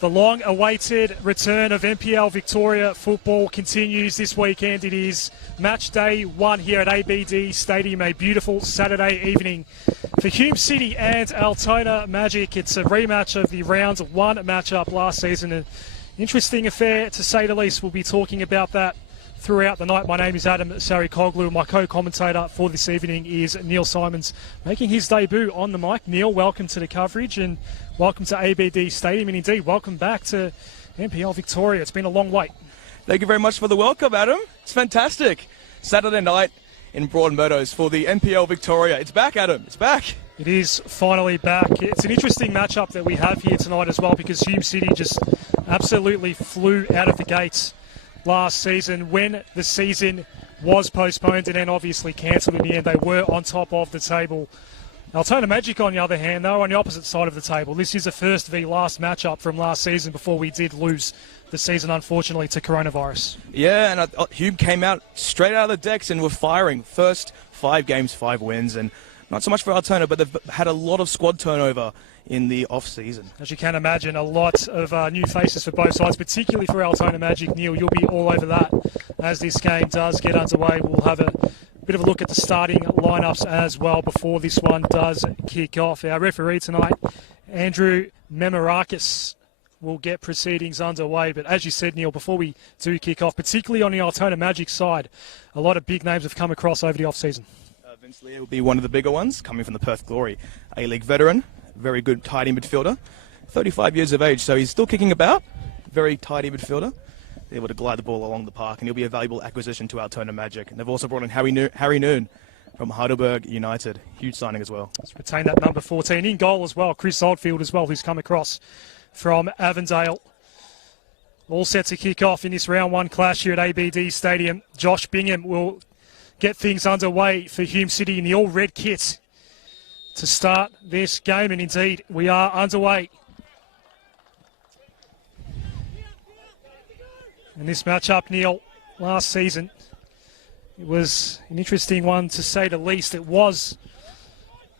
The long-awaited return of NPL Victoria football continues this weekend. It is match day 1 here at ABD Stadium, a beautiful Saturday evening for Hume City and Altona Magic. It's a rematch of the round 1 matchup last season. An interesting affair, to say the least. We'll be talking about that throughout the night. My name is Adam Sarikoglu. My co-commentator for this evening is Neil Simons, making his debut on the mic. Neil, welcome to the coverage and welcome to ABD Stadium, and indeed welcome back to NPL Victoria. It's been a long wait. Thank you very much for the welcome, Adam. It's fantastic. Saturday night in Broadmeadows for the NPL Victoria. It's back, Adam. It's back. It is finally back. It's an interesting matchup that we have here tonight as well, because Hume City just absolutely flew out of the gates last season when the season was postponed and then obviously cancelled in the end. They were on top of the table. Altona Magic, on the other hand, they were on the opposite side of the table. This is the first v last matchup from last season before we did lose the season, unfortunately, to coronavirus. Yeah, and Hume came out straight out of the decks and were firing. First 5 games, 5 wins, and not so much for Altona, but they've had a lot of squad turnover in the off-season. As you can imagine, a lot of new faces for both sides, particularly for Altona Magic. Neil, you'll be all over that as this game does get underway. We'll have a bit of a look at the starting lineups as well before this one does kick off. Our referee tonight, Andrew Memorakis, will get proceedings underway. But as you said, Neil, before we do kick off, particularly on the Altona Magic side, a lot of big names have come across over the off-season. Vince Lear will be one of the bigger ones, coming from the Perth Glory. A-League veteran, very good tidy midfielder, 35 years of age, so he's still kicking about. Very tidy midfielder, able to glide the ball along the park, and he'll be a valuable acquisition to Altona Magic. And they've also brought in Harry Noon from Heidelberg United, huge signing as well. Let's retain that number 14 in goal as well. Chris Oldfield as well, who's come across from Avondale. All set to kick off in this round 1 clash here at ABD Stadium. Josh Bingham will get things underway for Hume City in the all-red kit to start this game, and indeed we are underway. And this matchup, Neil, last season, it was an interesting one to say the least. It was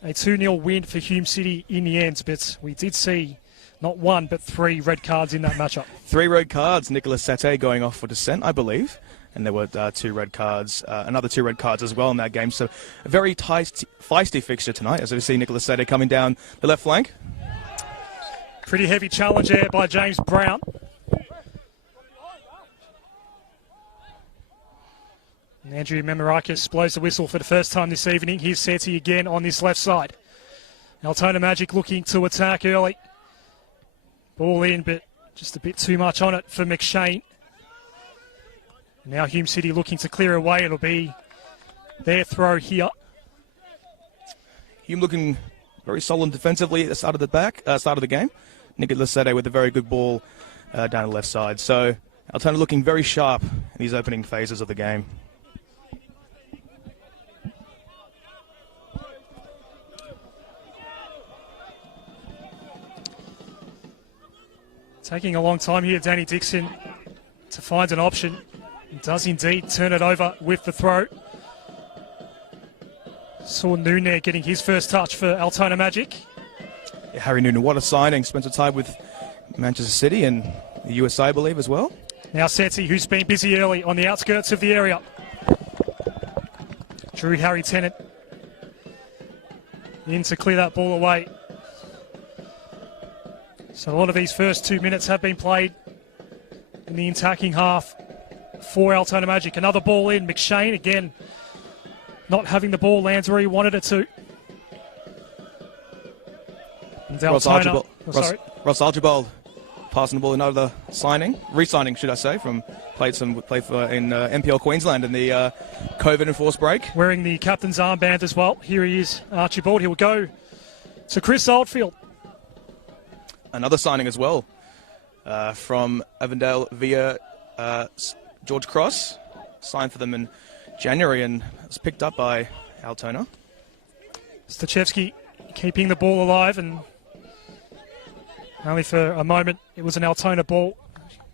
a 2-0 win for Hume City in the end, but we did see not 1 but 3 red cards in that matchup. 3 red cards, Nicolas Sete going off for dissent, I believe. And there were 2 red cards, another 2 red cards as well in that game. So a very feisty fixture tonight, as we see Nicolas Sete coming down the left flank. Pretty heavy challenge there by James Brown. And Andrew Memorakis blows the whistle for the first time this evening. Here's Seti again on this left side. Altona Magic looking to attack early. Ball in, but just a bit too much on it for McShane. Now Hume City looking to clear away. It'll be their throw here. Hume looking very solid defensively at the start of the game. Nicolas Sete with a very good ball down the left side. So Altona looking very sharp in these opening phases of the game. Taking a long time here, Danny Dixon, to find an option. He does indeed turn it over with the throw. Saw Noon there getting his first touch for Altona Magic. Yeah, Harry Noonan, what a signing. Spent some time with Manchester City and the USA, I believe, as well. Now Seti, who's been busy early on the outskirts of the area. Drew Harry Tennant in to clear that ball away. So a lot of these first 2 minutes have been played in the attacking half for Altona Magic. Another ball in. McShane again not having the ball lands where he wanted it to. And Altona, Ross Archibald passing the ball, another re-signing should I say, from played in NPL Queensland in the COVID enforced break. Wearing the captain's armband as well. Here he is, Archibald. He will go to Chris Oldfield. Another signing as well from Avondale via George Cross, signed for them in January and was picked up by Altona. Stachevski keeping the ball alive, and only for a moment it was an Altona ball.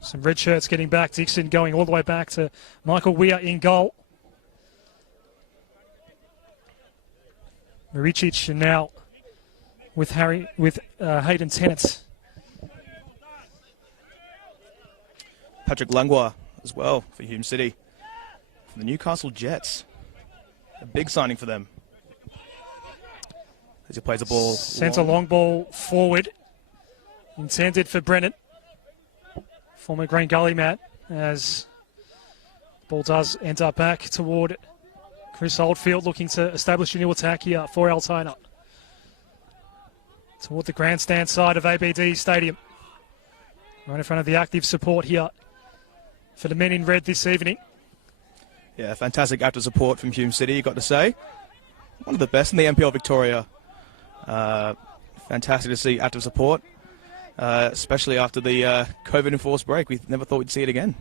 Some red shirts getting back. Dixon going all the way back to Michael Weir in goal. Maricic now with Hayden Tennant. Patrick Langlois as well for Hume City. From the Newcastle Jets. A big signing for them. As he plays the ball. Sends a long ball forward. Intended for Brennan. Former Green Gully Matt. As the ball does end up back toward Chris Oldfield, looking to establish a new attack here for Altona. Toward the grandstand side of ABD Stadium. Right in front of the active support here for the men in red this evening. Yeah, fantastic active support from Hume City, you got to say. One of the best in the NPL Victoria. Fantastic to see active support, especially after the COVID-enforced break. We never thought we'd see it again.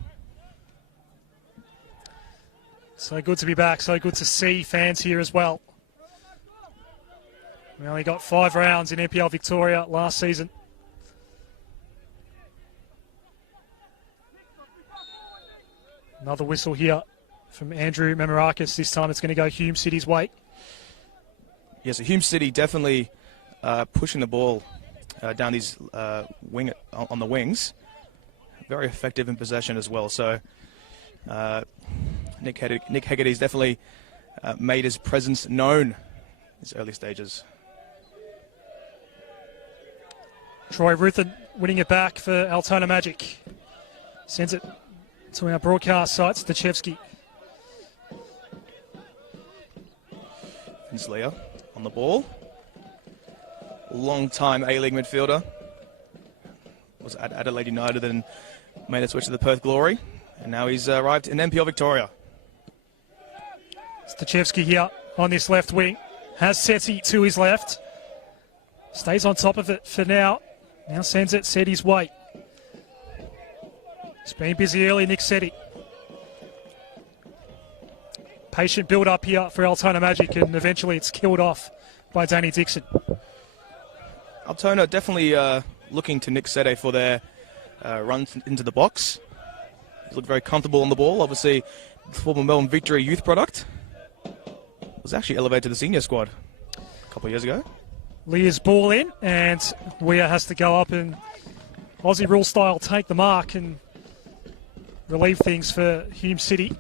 So good to be back, so good to see fans here as well. We only got 5 rounds in NPL Victoria last season. Another whistle here from Andrew Memorakis. This time it's going to go Hume City's way. Yeah, so Hume City definitely pushing the ball down these on the wings. Very effective in possession as well. So Nick Hegarty's definitely made his presence known in his early stages. Troy Ruthen winning it back for Altona Magic. Sends it to our broadcast site, Stachevsky. Vince on the ball. Long-time A-League midfielder. Was at Adelaide United and made a switch to the Perth Glory. And now he's arrived in NPL Victoria. Stachevsky here on this left wing. Has Seti to his left. Stays on top of it for now. Now sends it Seti's way. He's been busy early, Nick Seti. Patient build-up here for Altona Magic, and eventually it's killed off by Danny Dixon. Altona definitely looking to Nick Seti for their runs into the box. He's looked very comfortable on the ball. Obviously, the former Melbourne Victory youth product. Was actually elevated to the senior squad a couple of years ago. Leah's ball in, and Weir has to go up and Aussie rule style take the mark and relieve things for Hume City.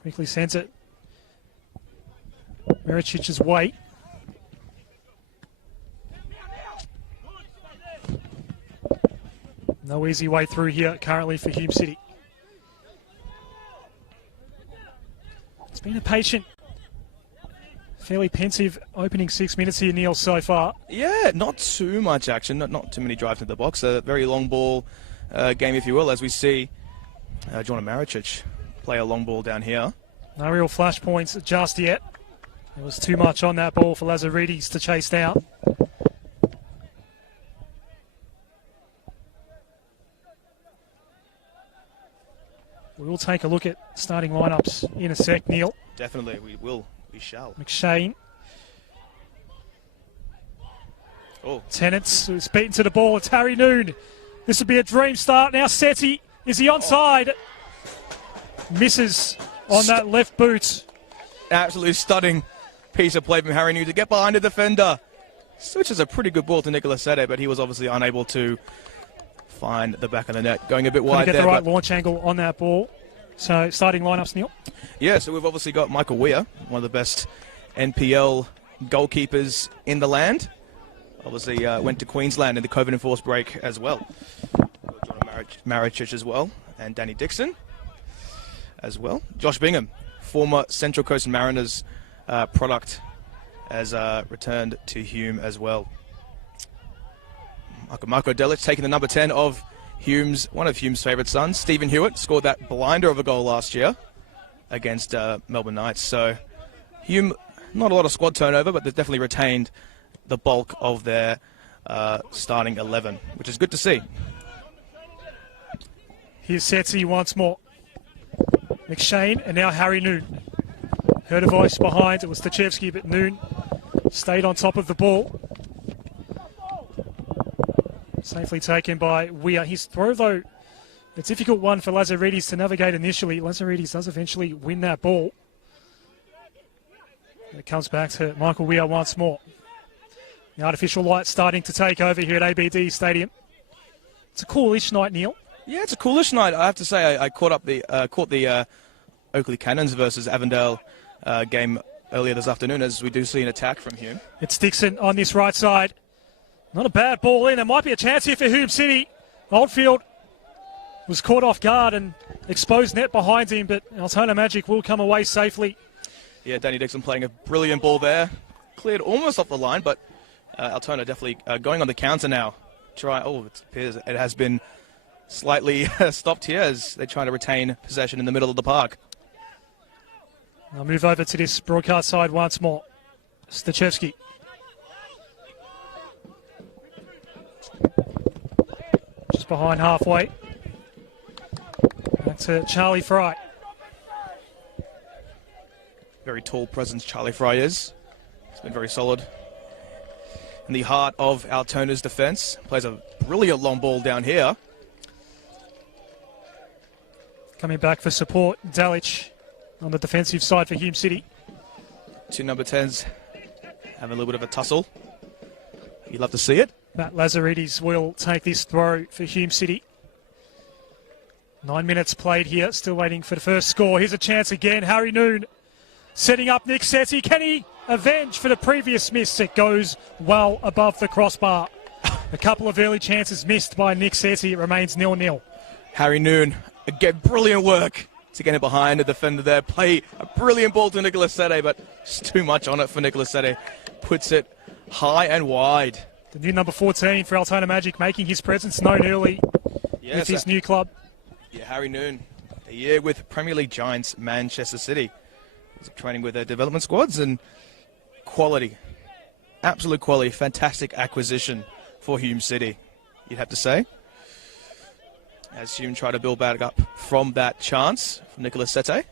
Quickly sends it Mericic's way. No easy way through here currently for Hume City. It's been a patient, fairly pensive opening 6 minutes here, Neil, so far. Yeah, not too much action, not too many drives into the box. A very long ball game, if you will, as we see John Maricic play a long ball down here. No real flash points just yet. There was too much on that ball for Lazaridis to chase down. We will take a look at starting lineups in a sec, Neil. Definitely, we shall. McShane. Oh. Tennants is beaten to the ball. It's Harry Noon. This would be a dream start. Now Seti, is he onside? Misses on that left boot. Absolutely stunning piece of play from Harry Noon to get behind the defender. Switches a pretty good ball to Nicolas Seti, but he was obviously unable to find the back of the net. Going a bit wide there. Get the right launch angle on that ball. So starting lineups, Neil. Yeah, so we've obviously got Michael Weir, one of the best NPL goalkeepers in the land. Obviously went to Queensland in the COVID-enforced break as well. John Maricic as well, and Danny Dixon as well. Josh Bingham, former Central Coast Mariners product, has returned to Hume as well. Marco Delic taking the number 10 of one of Hume's favourite sons. Stephen Hewitt scored that blinder of a goal last year against Melbourne Knights. So Hume, not a lot of squad turnover, but they've definitely retained the bulk of their starting 11, which is good to see. Here's Seti once more. McShane and now Harry Noon. Heard a voice behind. It was Stachevsky, but Noon stayed on top of the ball. Safely taken by Weir. His throw, though, a difficult one for Lazaridis to navigate initially. Lazaridis does eventually win that ball. It comes back to Michael Weir once more. The artificial light starting to take over here at ABD Stadium. It's a coolish night, Neil. Yeah, it's a coolish night. I have to say, I caught the Oakley Cannons versus Avondale game earlier this afternoon, as we do see an attack from Hume. It's Dixon on this right side. Not a bad ball in. There might be a chance here for Hume City. Oldfield was caught off guard and exposed net behind him, but Altona Magic will come away safely. Yeah, Danny Dixon playing a brilliant ball there. Cleared almost off the line, but Altona definitely going on the counter now. It appears it has been slightly stopped here as they try to retain possession in the middle of the park. I'll move over to this broadcast side once more. Stachevski. Just behind halfway. Back to Charlie Fry. Very tall presence Charlie Fry is. He's been very solid in the heart of Altona's defence. Plays a brilliant long ball down here. Coming back for support, Dalic on the defensive side for Hume City. Two number 10s having a little bit of a tussle. You'd love to see it. Matt Lazaridis will take this throw for Hume City. 9 minutes played here, still waiting for the first score. Here's a chance again. Harry Noon setting up Nick Setti. Can he avenge for the previous miss? It goes well above the crossbar. A couple of early chances missed by Nick Setti. It remains 0-0. Harry Noon, again, brilliant work to get it behind the defender there. Play a brilliant ball to Nicholas Sete, but just too much on it for Nicholas Sete. Puts it high and wide. The new number 14 for Altona Magic, making his presence known early with his new club. Yeah, Harry Noon, a year with Premier League giants Manchester City. He's training with their development squads, and quality, absolute quality, fantastic acquisition for Hume City, you'd have to say. As Hume try to build back up from that chance from Nicholas Sete.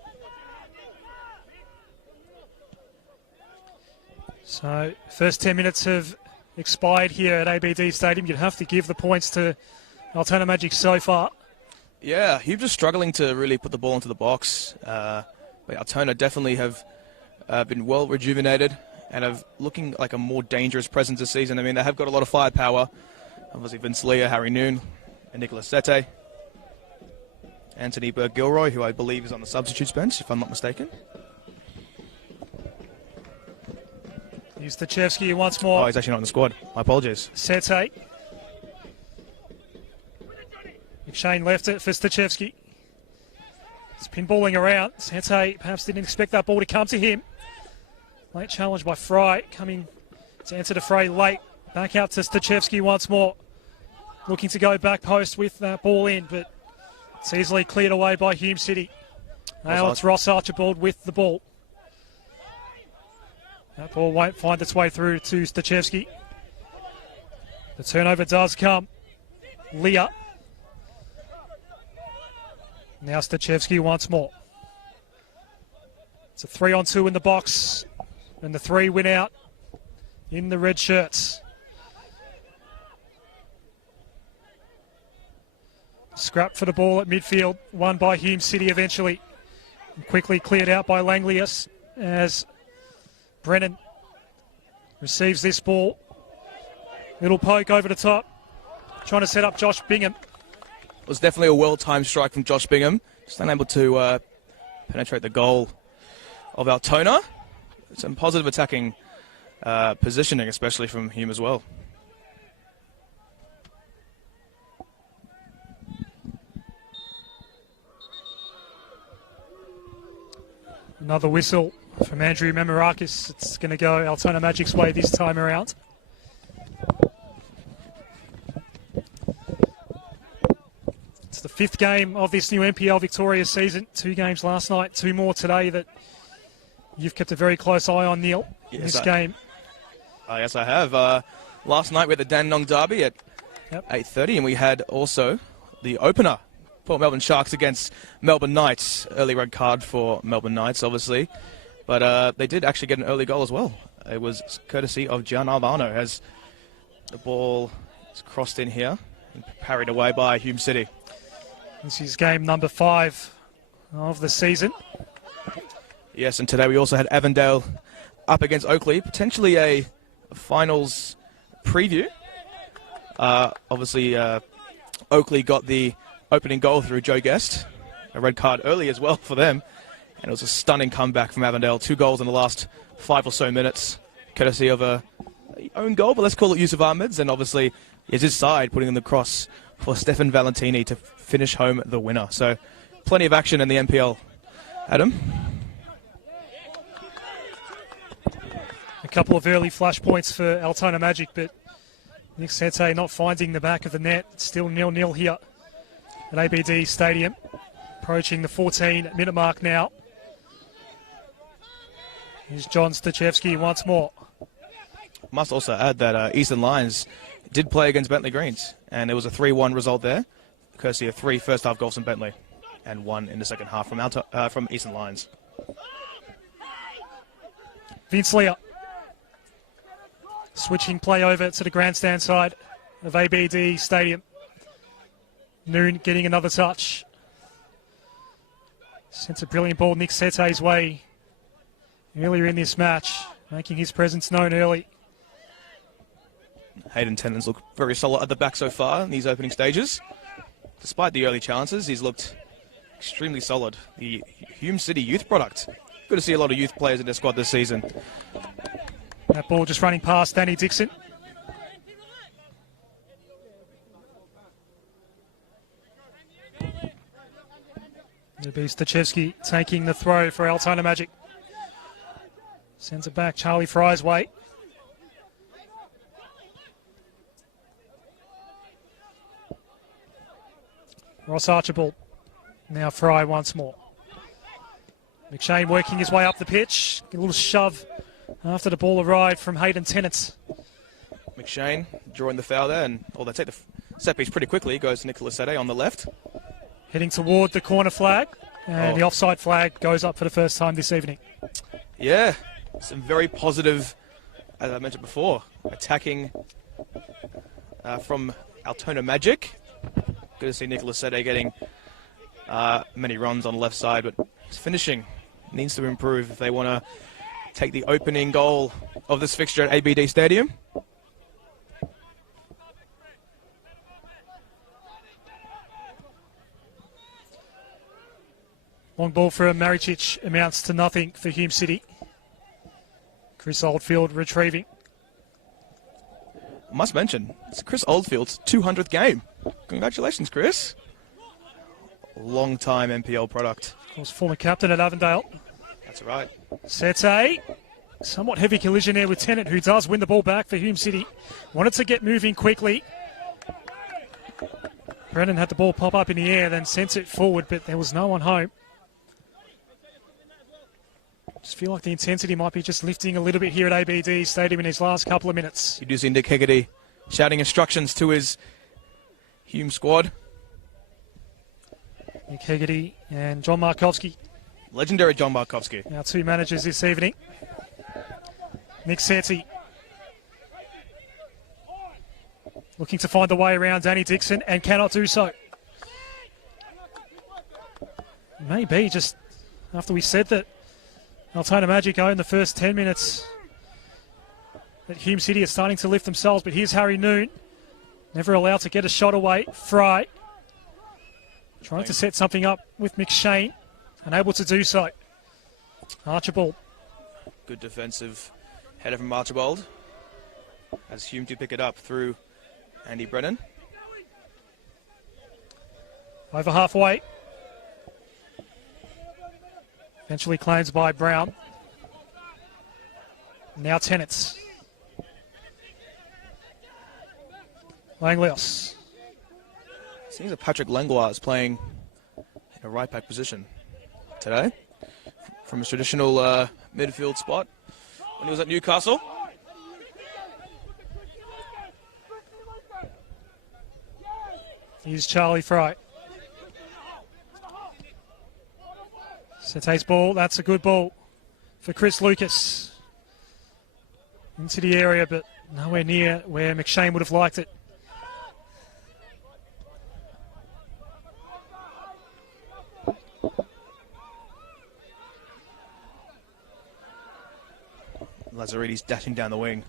So, first 10 minutes have expired here at ABD Stadium. You'd have to give the points to Altona Magic so far. Yeah, Hume just struggling to really put the ball into the box. But Altona definitely have been well rejuvenated and have looking like a more dangerous presence this season. I mean, they have got a lot of firepower. Obviously, Vince Leah, Harry Noon, and Nicholas Sete. Anthony Burke-Gilroy, who I believe is on the substitutes bench, if I'm not mistaken. Here's Stachevski once more. Oh, he's actually not in the squad. My apologies. Sete. McShane left it for Stachevski. It's pinballing around. Sete perhaps didn't expect that ball to come to him. Late challenge by Fry, coming to enter the fray late. Back out to Stachevski once more. Looking to go back post with that ball in, but it's easily cleared away by Hume City. Now it's Ross Archibald with the ball. That ball won't find its way through to Stachevski. The turnover does come. Leah. Now Stachevski once more. It's a 3-on-2 in the box. And the three win out in the red shirts. Scrap for the ball at midfield. Won by Hume City eventually. And quickly cleared out by Langlius as Brennan receives this ball. Little poke over the top. Trying to set up Josh Bingham. It was definitely a well-timed strike from Josh Bingham. Just unable to penetrate the goal of Altona. Some positive attacking positioning, especially from Hume as well. Another whistle from Andrew Memorakis. It's going to go Altona Magic's way this time around. It's the fifth game of this new NPL Victoria season. 2 games last night, 2 more today that you've kept a very close eye on, Neil, in this game. Yes, I have. Last night we had the Dandenong Derby at 8:30, and we had also the opener, Port Melbourne Sharks against Melbourne Knights. Early red card for Melbourne Knights, obviously. But they did actually get an early goal as well. It was courtesy of Gian Alvano as the ball is crossed in here and parried away by Hume City. This is game number 5 of the season. Yes, and today we also had Avondale up against Oakley, potentially a finals preview. Obviously, Oakley got the opening goal through Joe Guest. A red card early as well for them. And it was a stunning comeback from Avondale. 2 goals in the last 5 or so minutes, courtesy of a own goal, but let's call it Yusuf Ahmed's. And obviously, it's his side putting in the cross for Stefan Valentini to finish home the winner. So, plenty of action in the NPL. Adam? A couple of early flash points for Altona Magic, but Nick Sete not finding the back of the net. Still 0-0 here at ABD Stadium. Approaching the 14-minute mark now. Here's John Stachevsky once more. Must also add that Eastern Lions did play against Bentley Greens, and there was a 3-1 result there, courtesy of 3 first-half goals from Bentley and 1 in the second half from Eastern Lions. Vince Lear switching play over to the grandstand side of ABD Stadium. Noon getting another touch. Sent a brilliant ball Nick Sete's way earlier in this match, making his presence known early. Hayden Tennant's looked very solid at the back so far in these opening stages. Despite the early chances, he's looked extremely solid. The Hume City youth product. Good to see a lot of youth players in their squad this season. That ball just running past Danny Dixon. It'll be Stachevsky taking the throw for Altona Magic. Sends it back Charlie Fry's way. Ross Archibald. Now Fry once more. McShane working his way up the pitch. A little shove after the ball arrived from Hayden Tennant. McShane drawing the foul there, and they take the set piece pretty quickly. Goes to Nicolas Sede on the left. Heading toward the corner flag, and the offside flag goes up for the first time this evening. Yeah, some very positive, as I mentioned before, attacking from Altona Magic. Good to see Nicolas Sede getting many runs on the left side, but his finishing needs to improve if they want to take the opening goal of this fixture at ABD Stadium. Long ball from Maricic amounts to nothing for Hume City. Chris Oldfield retrieving. I must mention, it's Chris Oldfield's 200th game. Congratulations, Chris. Long-time NPL product. Of course, former captain at Avondale. That's right. Sete. Somewhat heavy collision there with Tennant, who does win the ball back for Hume City. Wanted to get moving quickly. Brennan had the ball pop up in the air, then sent it forward, but there was no one home. Just feel like the intensity might be just lifting a little bit here at ABD Stadium in his last couple of minutes. You do see Nick Hegarty shouting instructions to his Hume squad. Nick Hegarty and John Markovsky. Legendary John Markovsky. Our 2 managers this evening. Nick Seti looking to find the way around Danny Dixon and cannot do so. Maybe just after we said that Altona Magic owned the first 10 minutes, that Hume City is starting to lift themselves, but here's Harry Noon. Never allowed to get a shot away. Fry trying to set something up with McShane, unable to do so. Archibald. Good defensive header from Archibald as Hume to pick it up through Andy Brennan. Over halfway. Eventually claims by Brown. Now Tennants. Langlios. Seems that Patrick Langlois is playing in a right back position today from his traditional midfield spot when he was at Newcastle. Here's Charlie Fry. Sete's ball, that's a good ball for Chris Lucas. Into the area, but nowhere near where McShane would have liked it. Lazaridis dashing down the wing.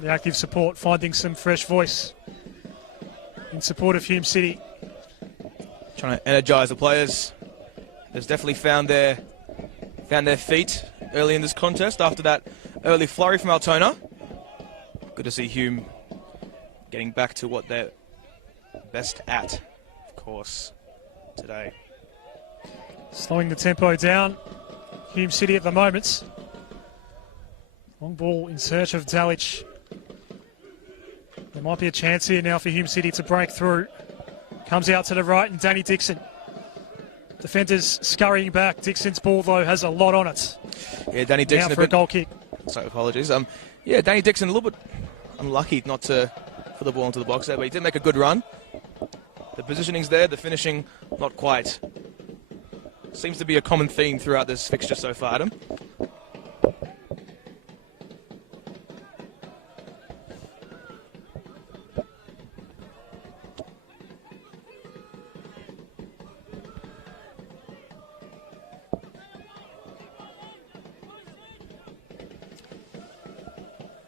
The active support finding some fresh voice in support of Hume City. Trying to energise the players. They've definitely found their feet early in this contest after that early flurry from Altona. Good to see Hume getting back to what they're best at, of course, today. Slowing the tempo down. Hume City at the moment. Long ball in search of Dalic. There might be a chance here now for Hume City to break through. Comes out to the right and Danny Dixon. Defenders scurrying back. Dixon's ball, though, has a lot on it. Yeah, Danny Dixon now for a goal kick. Sorry, apologies. Yeah, Danny Dixon a little bit unlucky not to put the ball into the box there, but he did make a good run. The positioning's there, the finishing not quite. Seems to be a common theme throughout this fixture so far, Adam.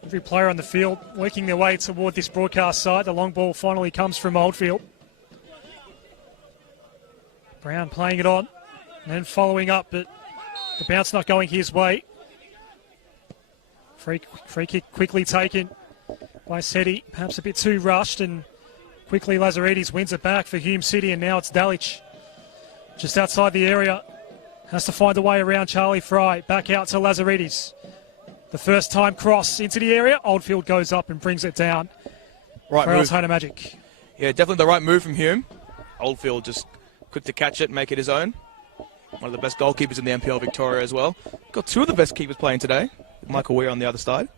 Every player on the field working their way toward this broadcast side. The long ball finally comes from Oldfield. Brown playing it on and then following up, but the bounce not going his way. Free kick quickly taken by Seti, perhaps a bit too rushed, and quickly Lazaridis wins it back for Hume City, and now it's Dalic just outside the area. Has to find a way around Charlie Fry, back out to Lazaridis. The first time cross into the area, Oldfield goes up and brings it down. Right for move. Altona Magic. Yeah, definitely the right move from Hume. Oldfield just quick to catch it, make it his own. One of the best goalkeepers in the NPL Victoria as well. Got two of the best keepers playing today. Michael Weir on the other side.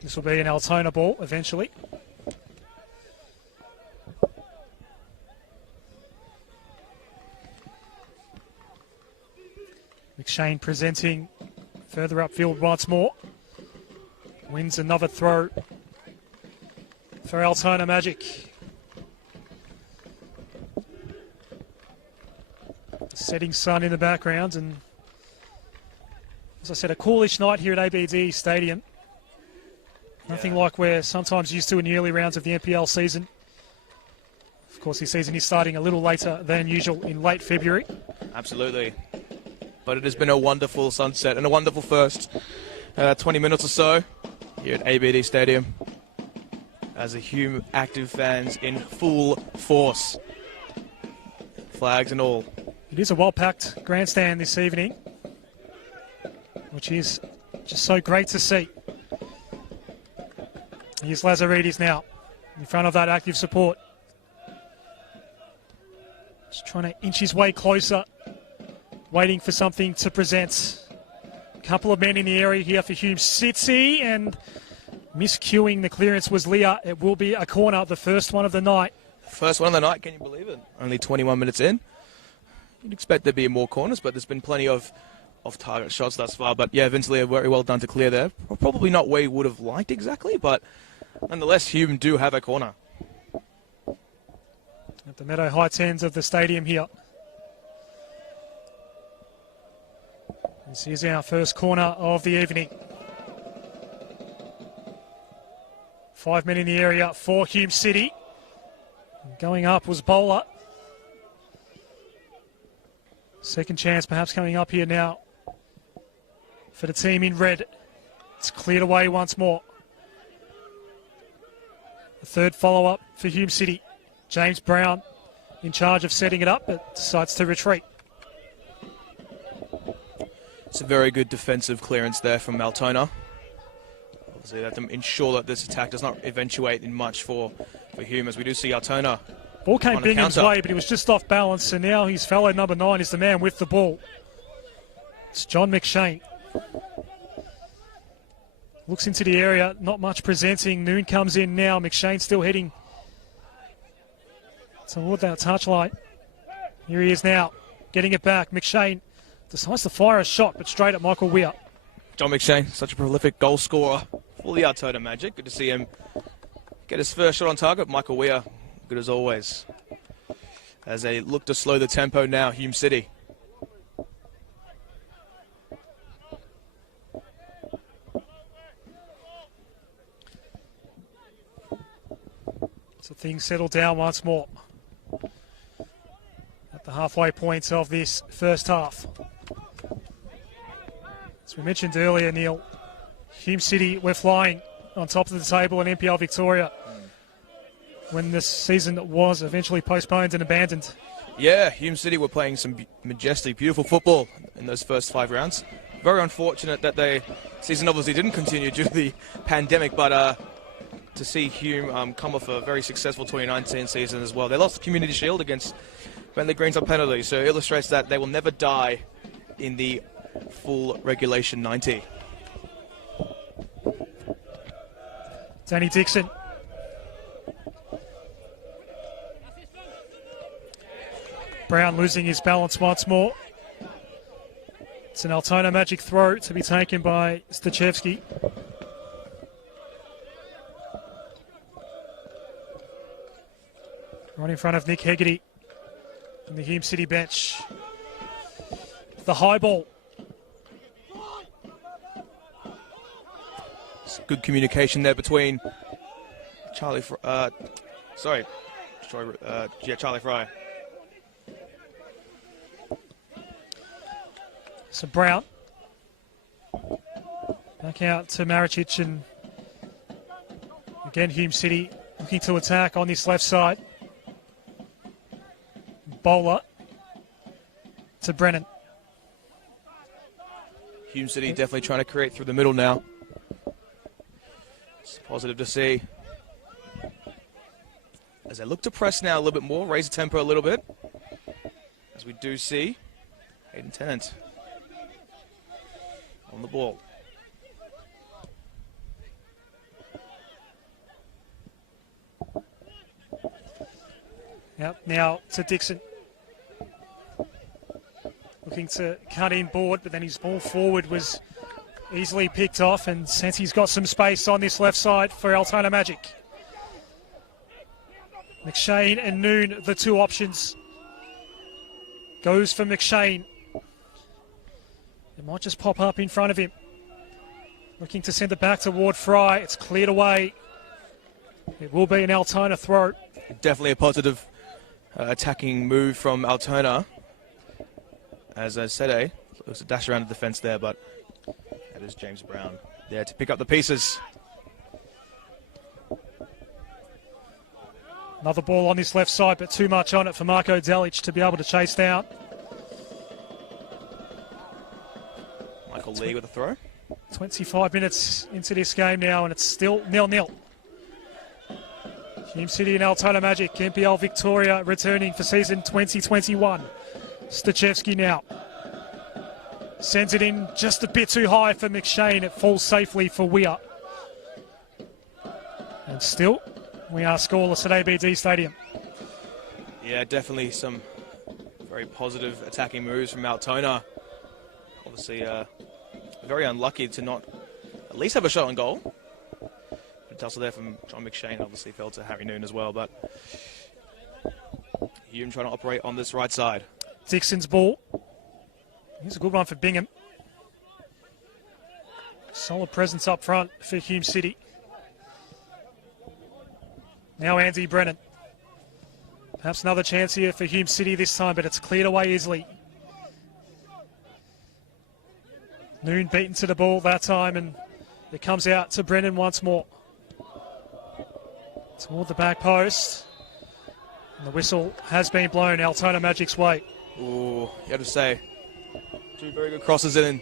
This will be an Altona ball eventually. McShane presenting further upfield once more. Wins another throw for Altona Magic. Setting sun in the background, and as I said, a coolish night here at ABD Stadium. Nothing like we're sometimes used to in the early rounds of the NPL season. Of course, this season is starting a little later than usual in late February. Absolutely. But it has been a wonderful sunset and a wonderful first 20 minutes or so here at ABD Stadium as the Hume active fans in full force. Flags and all. It is a well-packed grandstand this evening, which is just so great to see. Here's Lazaridis now in front of that active support. Just trying to inch his way closer, waiting for something to present. A couple of men in the area here for Hume City, and miscuing the clearance was Leah. It will be a corner, the first one of the night. First one of the night, can you believe it? Only 21 minutes in. You'd expect there to be more corners, but there's been plenty of off-target shots thus far. But yeah, Vince Leah, very well done to clear there. Probably not where he would have liked exactly, but nonetheless, Hume do have a corner. At the Meadow Heights ends of the stadium here. This is our first corner of the evening. 5 men in the area for Hume City. Going up was Bowler. Second chance perhaps coming up here now for the team in red. It's cleared away once more. The third follow-up for Hume City. James Brown in charge of setting it up, but decides to retreat. It's a very good defensive clearance there from Altona. Obviously, that to ensure that this attack does not eventuate in much for Hume, as we do see Altona. Ball came Bingham's way, but he was just off balance, and now his fellow number 9 is the man with the ball. It's John McShane. Looks into the area, not much presenting. Noon comes in now. McShane still heading toward that touchline. Here he is now, getting it back. McShane decides to fire a shot, but straight at Michael Weir. John McShane, such a prolific goal scorer for the Altona Magic. Good to see him get his first shot on target. Michael Weir, good as always. As they look to slow the tempo now, Hume City. So things settle down once more at the halfway point of this first half. As we mentioned earlier, Neil, Hume City were flying on top of the table in NPL Victoria when this season was eventually postponed and abandoned. Yeah, Hume City were playing some majestic, beautiful football in those first 5 rounds. Very unfortunate that the season obviously didn't continue due to the pandemic, but to see Hume come off a very successful 2019 season as well. They lost the Community Shield against Bentley Greens on penalty, so it illustrates that they will never die in the full regulation 90. Danny Dixon. Brown losing his balance once more. It's an Altona Magic throw to be taken by Stachevski. Right in front of Nick Hegarty in the Hume City bench. The high ball. Good communication there between Charlie Fry. So Brown. Back out to Maricic, and again Hume City looking to attack on this left side. Bowler to Brennan. Hume City definitely trying to create through the middle now. It's positive to see. As they look to press now a little bit more, raise the tempo a little bit. As we do see Hayden Tennant on the ball. Yep, now to Dixon. Looking to cut in board, but then his ball forward was easily picked off, and since he's got some space on this left side for Altona Magic. McShane and Noon, the two options. Goes for McShane. It might just pop up in front of him. Looking to send it back toward Fry. It's cleared away. It will be an Altona throw. Definitely a positive attacking move from Altona. As I said, looks a dash around the defence there, but that is James Brown there to pick up the pieces. Another ball on this left side, but too much on it for Marko Delic to be able to chase down. Michael Lee with a throw. 25 minutes into this game now, and it's still 0-0. Hume City and Altona Magic, NPL Victoria returning for season 2021. Stachevski now. Sends it in just a bit too high for McShane. It falls safely for Weir. And still, we are scoreless at ABD Stadium. Yeah, definitely some very positive attacking moves from Altona. Obviously, very unlucky to not at least have a shot on goal. A tussle there from John McShane, obviously fell to Harry Noon as well, but Hume trying to operate on this right side. Dixon's ball. Here's a good one for Bingham. Solid presence up front for Hume City. Now Andy Brennan. Perhaps another chance here for Hume City this time, but it's cleared away easily. Noon beaten to the ball that time, and it comes out to Brennan once more. Toward the back post. And the whistle has been blown Altona Magic's way. Ooh, you have to say, two very good crosses in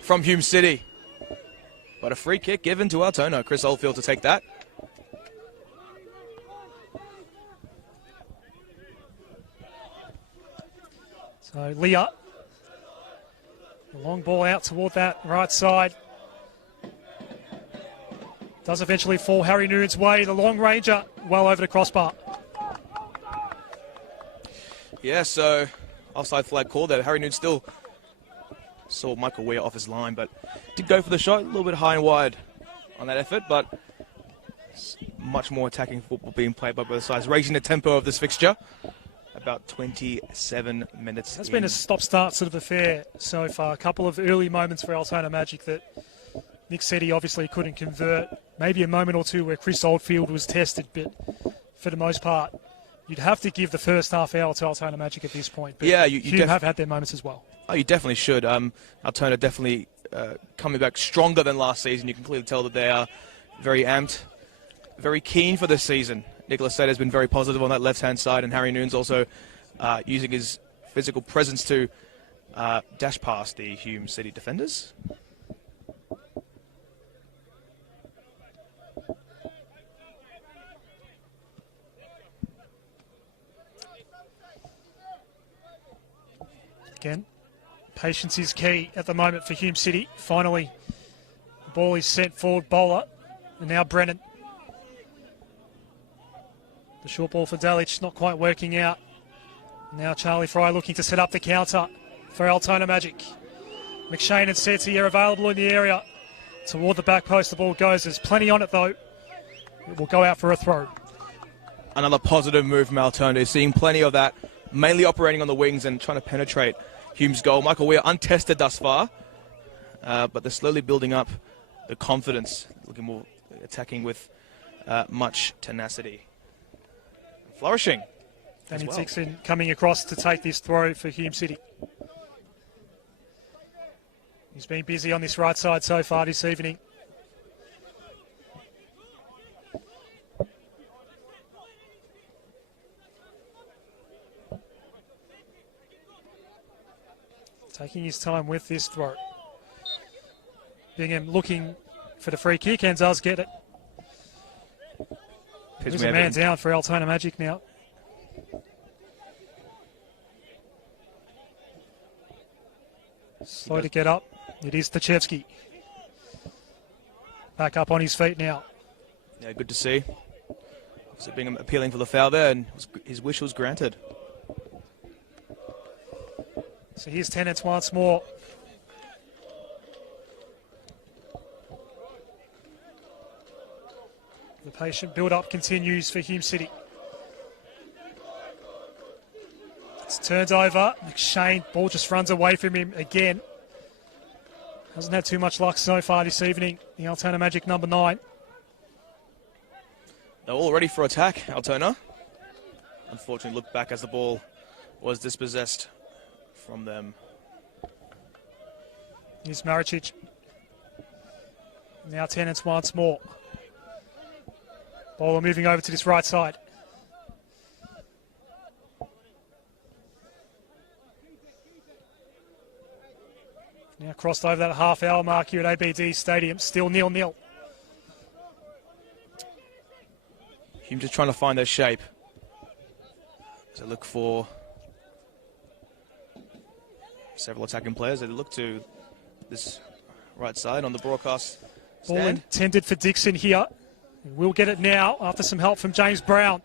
from Hume City. But a free kick given to Altona. Chris Oldfield to take that. So Leah. The long ball out toward that right side. Does eventually fall Harry Noon's way. The long ranger well over the crossbar. Yeah, so offside flag call there. Harry Noon still saw Michael Weir off his line, but did go for the shot. A little bit high and wide on that effort, but much more attacking football being played by both sides, raising the tempo of this fixture. About 27 minutes. It's been a stop-start sort of affair so far. A couple of early moments for Altona Magic that Nick City obviously couldn't convert. Maybe a moment or two where Chris Oldfield was tested, but for the most part, you'd have to give the first half hour to Altona Magic at this point. But Yeah, you have had their moments as well. Oh, you definitely should. Altona definitely coming back stronger than last season. You can clearly tell that they are very amped, very keen for this season. Nicholas Sater has been very positive on that left-hand side, and Harry Noon's also using his physical presence to dash past the Hume City defenders. Again, patience is key at the moment for Hume City. Finally, the ball is sent forward, Bowler, and now Brennan. The short ball for Dalic, not quite working out. Now Charlie Fry looking to set up the counter for Altona Magic. McShane and Seti are available in the area. Toward the back post the ball goes. There's plenty on it though. It will go out for a throw. Another positive move from Altona. Seeing plenty of that, mainly operating on the wings and trying to penetrate Hume's goal. Michael Weir untested thus far, but they're slowly building up the confidence, looking more attacking with much tenacity. Flourishing. Danny well. Dixon coming across to take this throw for Hume City. He's been busy on this right side so far this evening. Taking his time with this throw. Bingham looking for the free kick and does get it. There's a man down for Altona Magic now. Slow to get up. It is Stachevski. Back up on his feet now. Yeah, good to see. Obviously Bingham appealing for the foul there, and his wish was granted. So here's Tennant once more. The patient build-up continues for Hume City. It's turned over. McShane, ball just runs away from him again. Hasn't had too much luck so far this evening. The Altona Magic number 9. They're all ready for attack, Altona. Unfortunately looked back as the ball was dispossessed from them. Here's Maricic. Now Tennant once more. Bowler moving over to this right side. Now crossed over that half-hour mark here at ABD Stadium. Still 0-0. Hume just trying to find their shape. So look for several attacking players. They look to this right side on the broadcast Ball stand. intended for Dixon here. We'll get it now after some help from James Brown.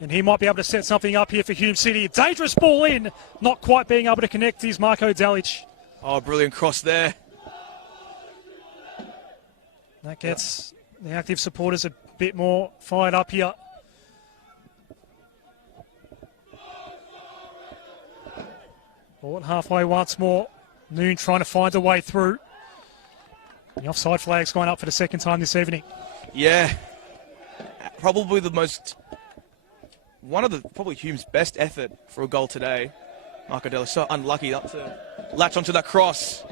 And he might be able to set something up here for Hume City. Dangerous ball in. Not quite being able to connect is Marko Dalic. Oh, brilliant cross there. That gets the active supporters a bit more fired up here. Ball halfway once more. Noon trying to find a way through. The offside flag's gone up for the second time this evening. Yeah. Probably probably Hume's best effort for a goal today. Marko Dalic so unlucky not to latch onto that cross.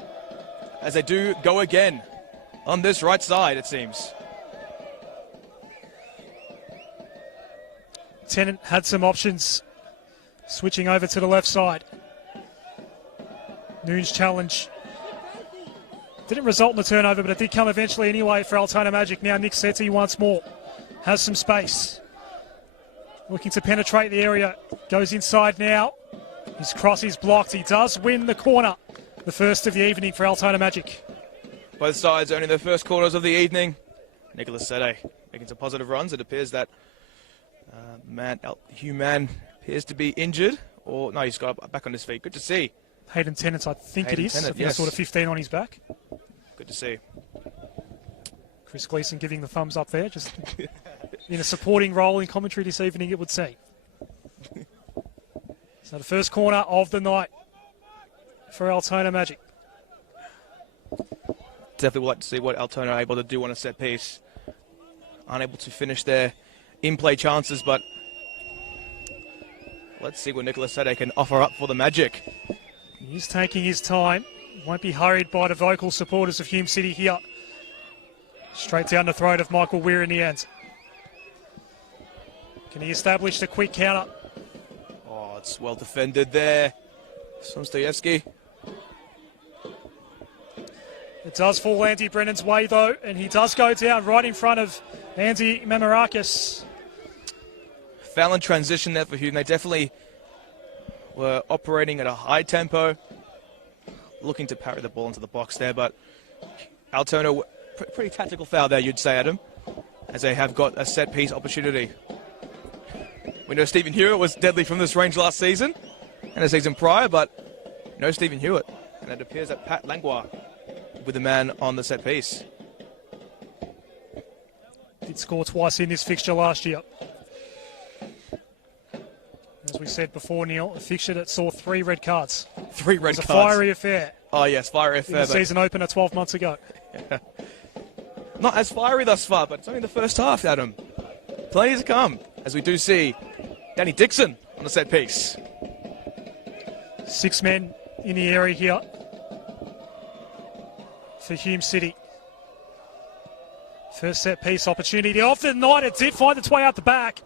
As they do go again on this right side, it seems. Tennant had some options. Switching over to the left side. Noon's challenge didn't result in the turnover, but it did come eventually anyway for Altona Magic. Now Nick Seti once more has some space. Looking to penetrate the area. Goes inside now. His cross is blocked. He does win the corner. The first of the evening for Altona Magic. Both sides only the first quarters of the evening. Nicholas Sede making some positive runs. It appears that Hume man appears to be injured. Or no, he's got back on his feet. Good to see. Hayden Tennant, I think Hayden it is. Tennant, I think yes. sort of 15 on his back. Good to see. Chris Gleeson giving the thumbs up there, just in a supporting role in commentary this evening, it would seem. So the first corner of the night for Altona Magic. Definitely would like to see what Altona are able to do on a set piece. Unable to finish there in-play chances, but let's see what Nicholas Sede can offer up for the Magic. He's taking his time. Won't be hurried by the vocal supporters of Hume City here. Straight down the throat of Michael Weir in the end. Can he establish the quick counter? Oh, it's well defended there. Stoyevsky. It does fall Andy Brennan's way, though, and he does go down right in front of Andy Mamarakis. Foul in transition there for Hume. They definitely were operating at a high tempo, looking to parry the ball into the box there, but Altona, pretty tactical foul there, you'd say, Adam, as they have got a set-piece opportunity. We know Stephen Hewitt was deadly from this range last season and the season prior, but no Stephen Hewitt. And it appears that Pat Langlois with the man on the set-piece. Did score twice in this fixture last year. As we said before, Neil, a fixture that saw 3 red cards. 3 red cards. It was a fiery affair. Oh, yes, fiery affair. In the season opener 12 months ago. Yeah. Not as fiery thus far, but it's only the first half, Adam. Plenty to come, as we do see Danny Dixon on the set piece. 6 men in the area here for Hume City. First set piece opportunity of the night. It did find its way out the back.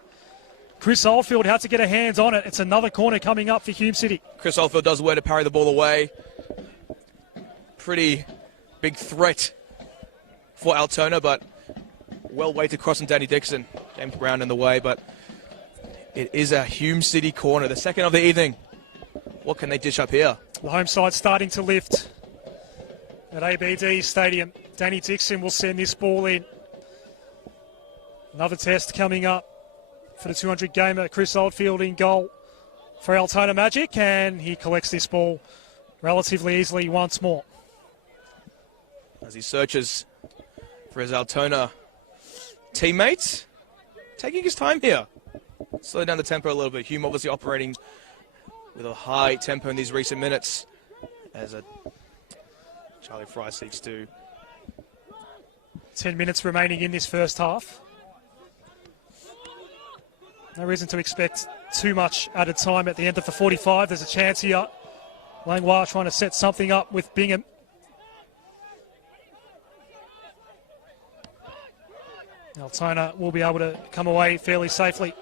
Chris Oldfield had to get a hands on it. It's another corner coming up for Hume City. Chris Oldfield does well to parry the ball away. Pretty big threat for Altona, but well weighted cross from Danny Dixon. James Brown in the way, but it is a Hume City corner, the second of the evening. What can they dish up here? The home side starting to lift at ABD Stadium. Danny Dixon will send this ball in. Another test coming up for the 200 gamer. Chris Oldfield in goal for Altona Magic, and he collects this ball relatively easily once more. As he searches for his Altona teammates, taking his time here. Slow down the tempo a little bit. Hume obviously operating with a high tempo in these recent minutes as Charlie Fry seeks to. 10 minutes remaining in this first half. No reason to expect too much added time at the end of the 45. There's a chance here. Langlois trying to set something up with Bingham. Altona will be able to come away fairly safely.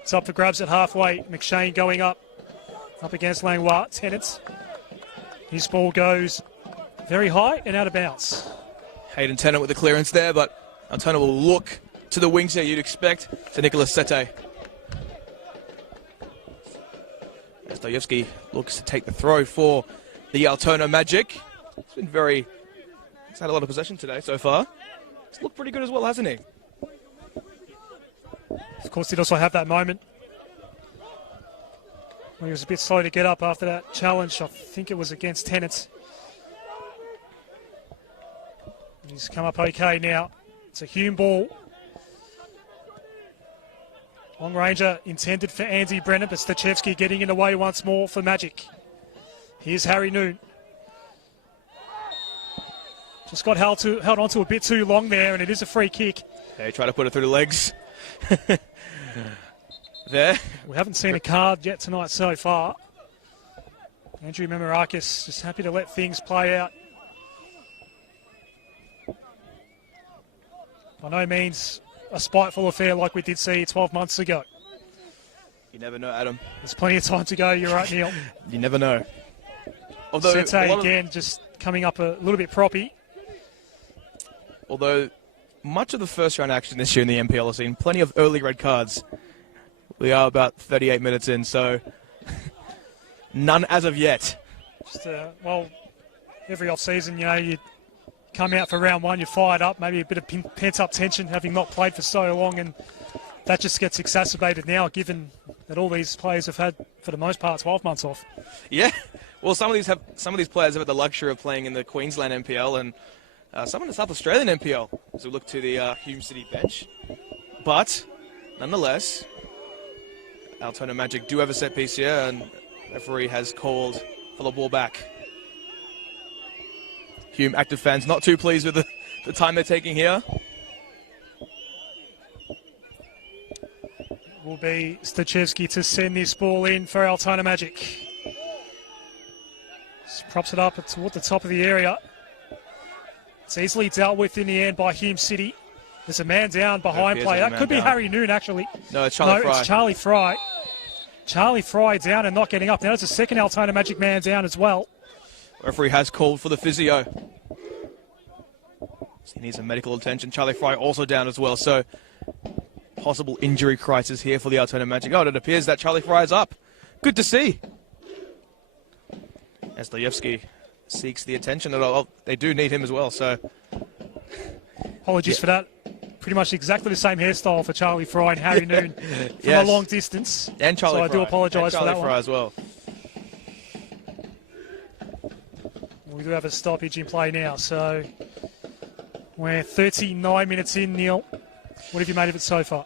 It's up for grabs at halfway. McShane going up against Langlois. Tennant. His ball goes very high and out of bounds. Hayden Tennant with the clearance there, but Altona will look to the wings here, you'd expect, to Nicholas Sete. Stoyevsky looks to take the throw for the Altona Magic. He's had a lot of possession today so far. He's looked pretty good as well, hasn't he? Of course, he'd also have that moment when he was a bit slow to get up after that challenge. I think it was against Tennant. He's come up okay now. It's a Hume ball. Long ranger intended for Andy Brennan, but Stachevsky getting in the way once more for Magic. Here's Harry Noon. Just got held onto a bit too long there, and it is a free kick. Yeah, he tried to put it through the legs. There. We haven't seen a card yet tonight so far. Andrew Mamarakis just happy to let things play out. By no means a spiteful affair like we did see 12 months ago. You never know, Adam. There's plenty of time to go. You're right, Neil. You never know. Although Sete again just coming up a little bit proppy. Although much of the first round action this year in the NPL has seen plenty of early red cards. We are about 38 minutes in, so none as of yet. Just, every off-season, you come out for round one, you're fired up, maybe a bit of pent-up tension having not played for so long, and that just gets exacerbated now given that all these players have had, for the most part, 12 months off. Yeah, well, some of these players have had the luxury of playing in the Queensland NPL and some in the South Australian NPL as we look to the Hume City bench. But, nonetheless, Altona Magic do have a set piece here, and the referee has called for the ball back. Hume active fans not too pleased with the time they're taking here. will be Stachevski to send this ball in for Altona Magic. Just props it up toward the top of the area. It's easily dealt with in the end by Hume City. There's a man down behind play. That could be Harry Noon, actually. No, it's Charlie Fry. It's Charlie Fry. Charlie Fry down and not getting up. Now there's a second Altona Magic man down as well. Referee has called for the physio. He needs some medical attention. Charlie Fry also down as well. So possible injury crisis here for the Altona Magic. Oh, it appears that Charlie Fry is up. Good to see. As Dostoevsky seeks the attention. They do need him as well. So apologies for that. Pretty much exactly the same hairstyle for Charlie Fry and Harry Noon from a long distance. And Charlie Fry. So I do apologise for that Charlie Fry as well. We do have a stoppage in play now. So we're 39 minutes in, Neil. What have you made of it so far?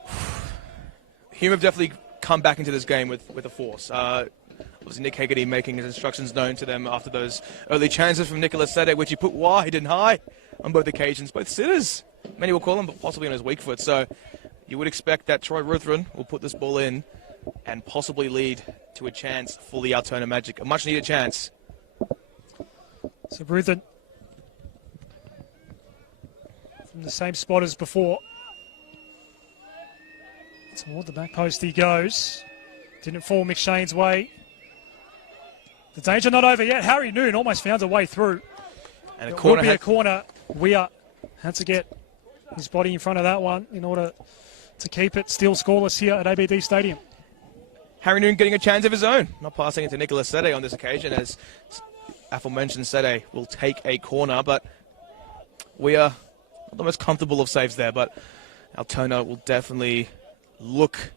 Hume have definitely come back into this game with a force. Was Nick Hegarty making his instructions known to them after those early chances from Nicholas Sede, which he put wide and high on both occasions. Both sitters, many will call him, but possibly on his weak foot. So you would expect that Troy Ruthven will put this ball in and possibly lead to a chance for the Altona Magic. A much-needed chance. So Ruthven from the same spot as before. Toward the back post he goes. Didn't fall McShane's way. The danger not over yet. Harry Noon almost found a way through. And it will be a corner. Weir had to get his body in front of that one in order to keep it still scoreless here at ABD Stadium. Harry Noon getting a chance of his own. Not passing it to Nicholas Sede on this occasion, as aforementioned Sede will take a corner, but we are not the most comfortable of saves there, but Altona will definitely look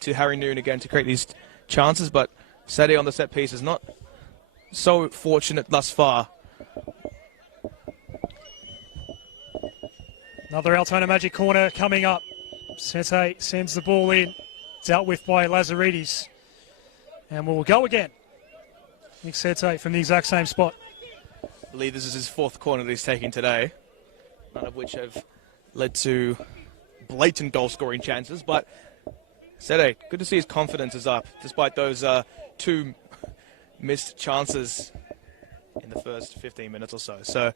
to Harry Noon again to create these chances, but Sede on the set piece is not so fortunate thus far. Another Altona Magic corner coming up. Sete sends the ball in, dealt with by Lazaridis, and we'll go again. Nick Sete from the exact same spot. I believe this is his fourth corner that he's taking today, none of which have led to blatant goal-scoring chances, but Sede, good to see his confidence is up, despite those two missed chances in the first 15 minutes or so. So,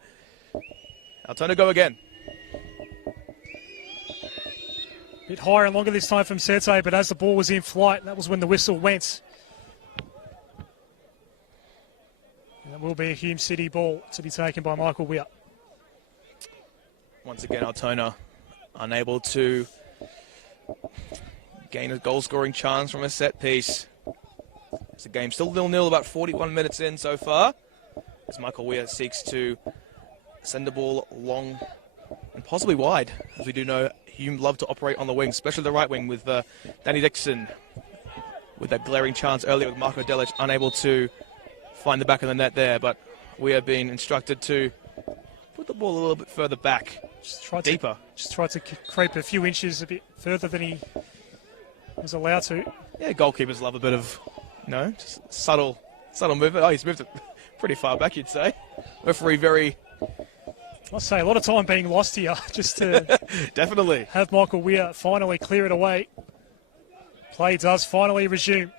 Altona go again. Bit higher and longer this time from Sete, but as the ball was in flight, that was when the whistle went. And it will be a Hume City ball to be taken by Michael Weir. Once again, Altona unable to gain a goal-scoring chance from a set piece. It's a game still 0-0, about 41 minutes in so far, as Michael Weir seeks to send the ball long and possibly wide. As we do know, Hume love to operate on the wing, especially the right wing with Danny Dixon with that glaring chance earlier with Marco Delic unable to find the back of the net there, but we are being instructed to put the ball a little bit further back, deeper. Just tried to creep a few inches a bit further than he was allowed to. Yeah, goalkeepers love a bit of, just subtle movement. Oh, he's moved it pretty far back, you'd say. Referee very... I say a lot of time being lost here just to definitely have Michael Weir finally clear it away. Play does finally resume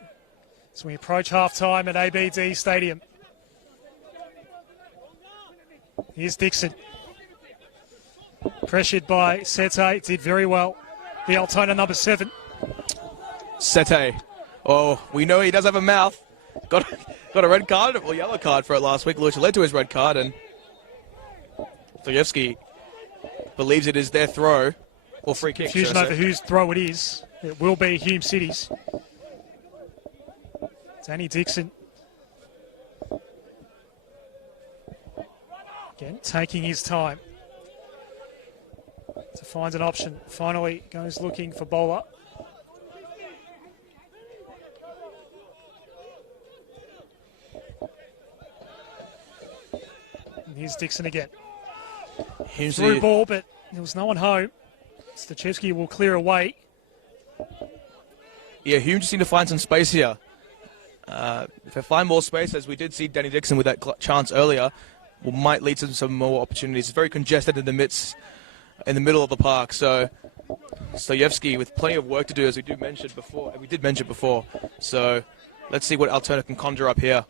as we approach half-time at ABD Stadium. Here's Dixon. Pressured by Sete, did very well. The Altona number 7. Sete. Oh, we know he does have a mouth. Got a red card, or yellow card for it last week, which led to his red card, and Dostoevsky believes it is their throw or free kick. Confusion over whose throw it is. It will be Hume City's. Danny Dixon. Again, taking his time to find an option. Finally goes looking for bowler. And here's Dixon again. Through ball, but there was no one home. Stachevski will clear away. Yeah, Hume just need to find some space here. If they find more space, as we did see Danny Dixon with that chance earlier, might lead to some more opportunities. It's very congested in the middle of the park, so Stojevski with plenty of work to do, as we did mention before. So let's see what Altona can conjure up here.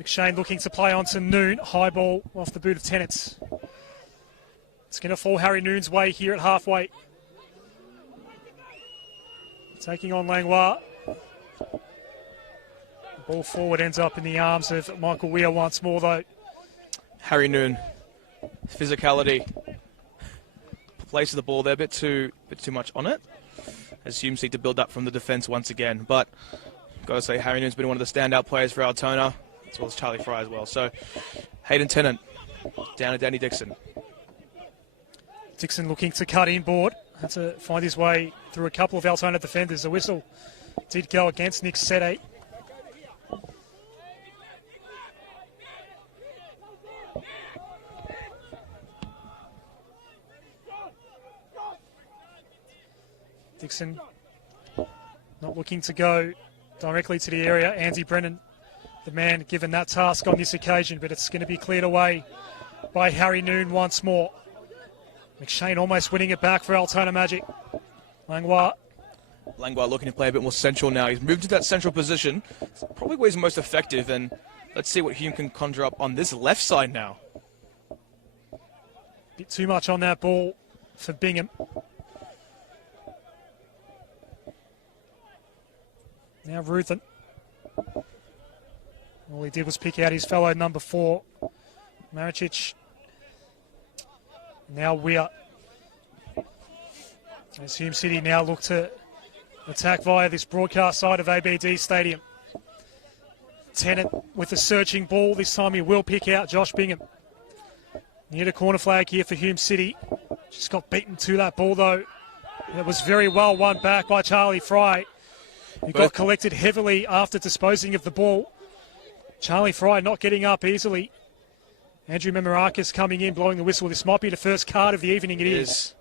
McShane looking to play on to Noon. High ball off the boot of Tennant. It's going to fall Harry Noon's way here at halfway. Taking on Langlois. The ball forward ends up in the arms of Michael Weir once more, though. Harry Noon, physicality, places the ball there a bit too much on it. As Hume City to build up from the defence once again. But got to say, Harry Noon's been one of the standout players for Altona, as well as Charlie Fry as well. So Hayden Tennant down to Danny Dixon. Dixon looking to cut inboard. Had to find his way through a couple of Altona defenders. The whistle did go against Nick Sete. Dixon not looking to go directly to the area. Andy Brennan, the man given that task on this occasion, but it's going to be cleared away by Harry Noon once more. McShane almost winning it back for Altona Magic. Langlois looking to play a bit more central now. He's moved to that central position. It's probably where he's most effective, and let's see what Hume can conjure up on this left side now. Bit too much on that ball for Bingham. Now Ruthen. All he did was pick out his fellow number 4, Maricic. Now Weir. As Hume City now look to attack via this broadcast side of ABD Stadium. Tennant with a searching ball. This time he will pick out Josh Bingham. Near the corner flag here for Hume City. Just got beaten to that ball though. It was very well won back by Charlie Fry. He got collected heavily after disposing of the ball. Charlie Fry not getting up easily. Andrew Memorakis coming in, blowing the whistle. This might be the first card of the evening. It is.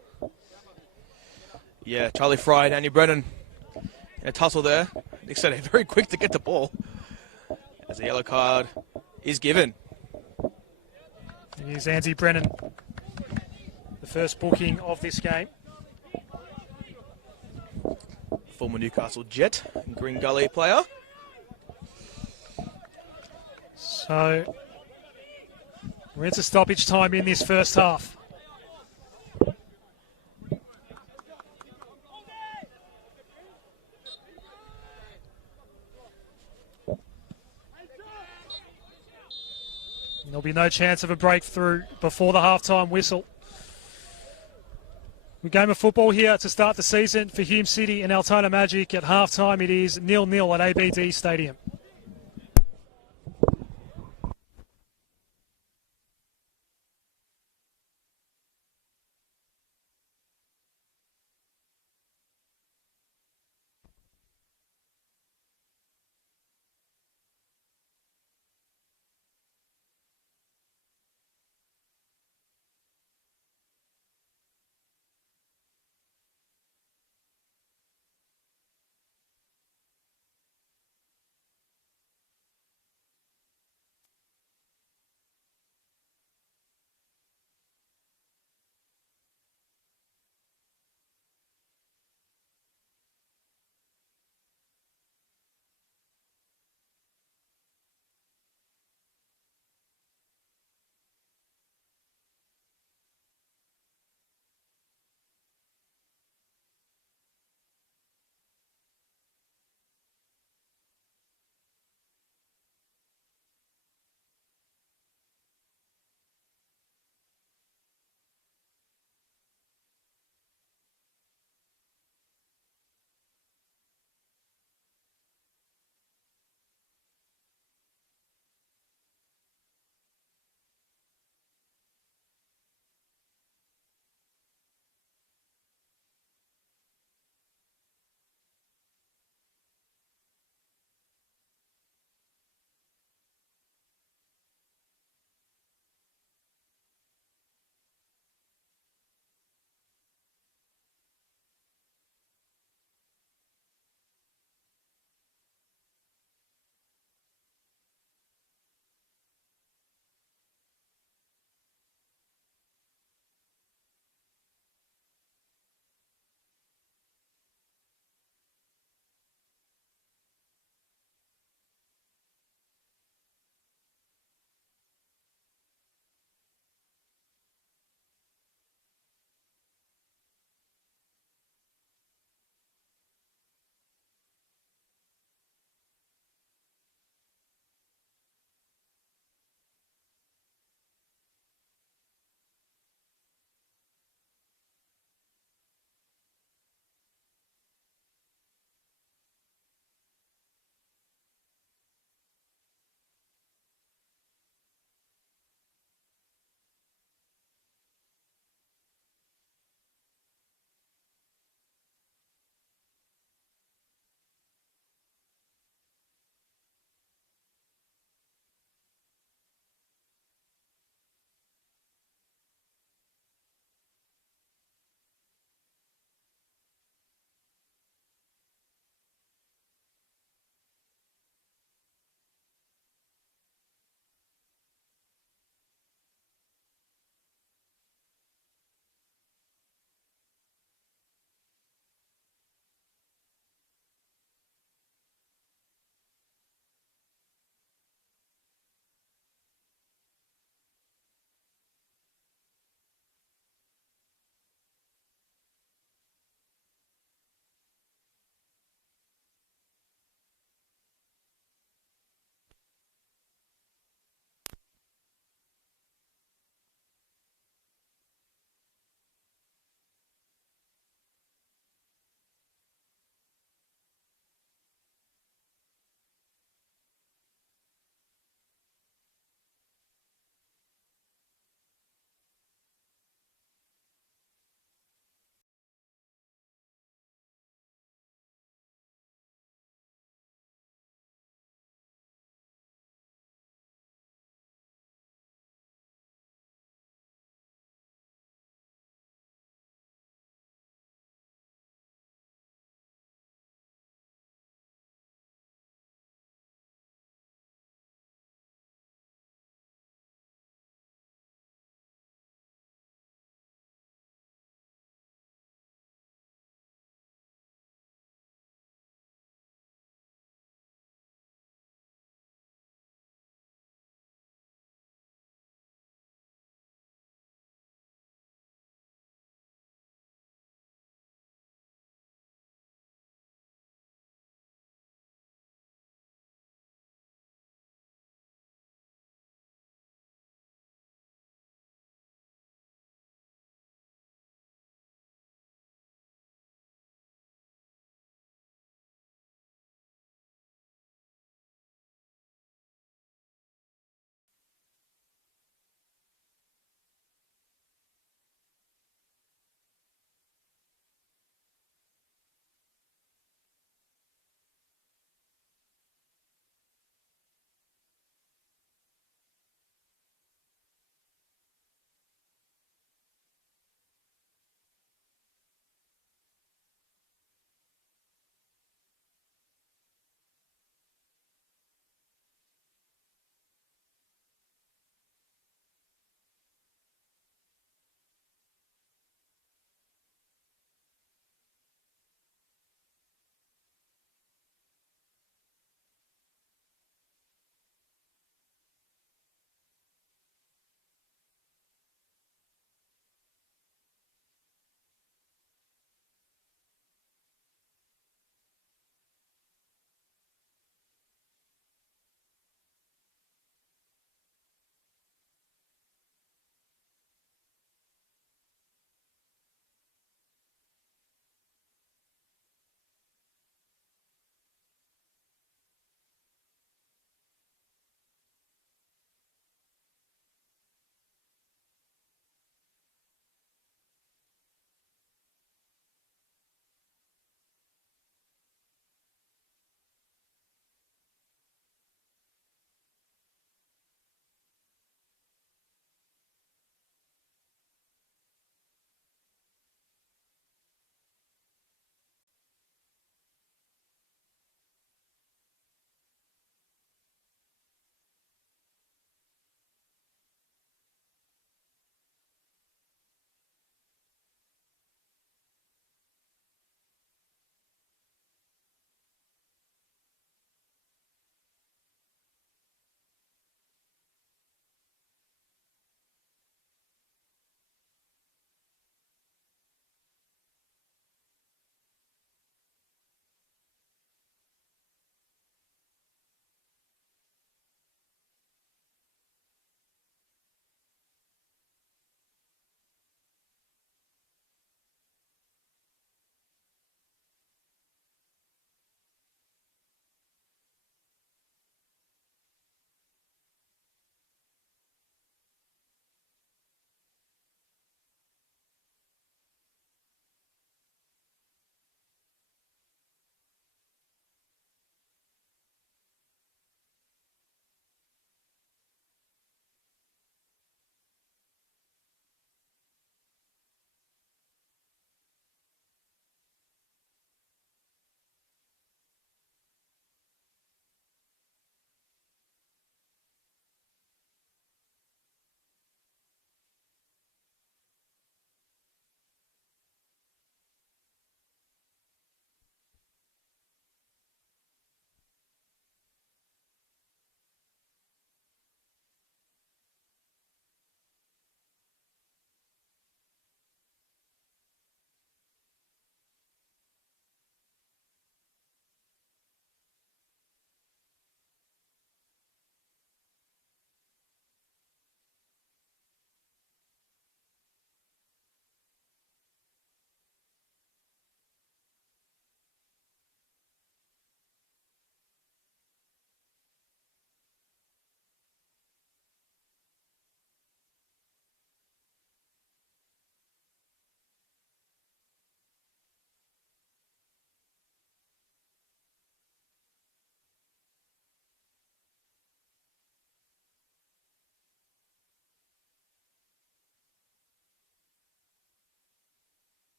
Yeah, Charlie Fry and Andy Brennan in a tussle there. Nick said very quick to get the ball. As a yellow card is given. It is Andy Brennan, the first booking of this game. Former Newcastle Jet and Green Gully player. So we're into stoppage time in this first half. There'll be no chance of a breakthrough before the halftime whistle. A game of football here to start the season for Hume City and Altona Magic. At halftime, it is 0-0 at ABD Stadium.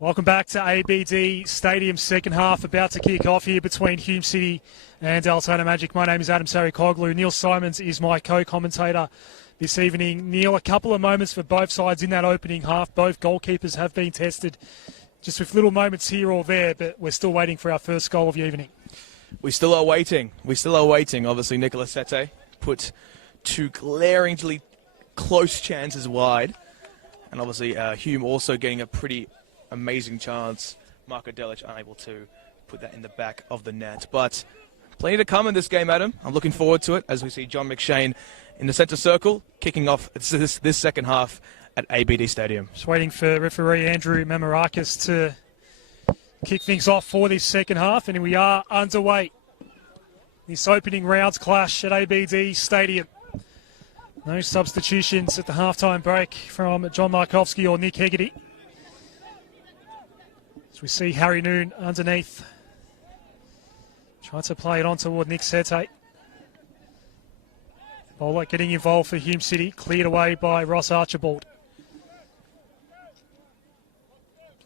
Welcome back to ABD Stadium, second half about to kick off here between Hume City and Altona Magic. My name is Adam Sarikoglu. Neil Simons is my co-commentator this evening. Neil, a couple of moments for both sides in that opening half. Both goalkeepers have been tested, just with little moments here or there, but we're still waiting for our first goal of the evening. We still are waiting. Obviously, Nicolas Sete put two glaringly close chances wide. And obviously, Hume also getting a pretty amazing chance. Marco Delic unable to put that in the back of the net. But plenty to come in this game, Adam. I'm looking forward to it as we see John McShane in the centre circle, kicking off this second half at ABD Stadium. Just waiting for referee Andrew Mamarakis to kick things off for this second half, and we are underway. This opening rounds clash at ABD Stadium. No substitutions at the halftime break from John Markovski or Nick Hegarty. As we see Harry Noon underneath. Trying to play it on toward Nick Sete. Bowler getting involved for Hume City. Cleared away by Ross Archibald.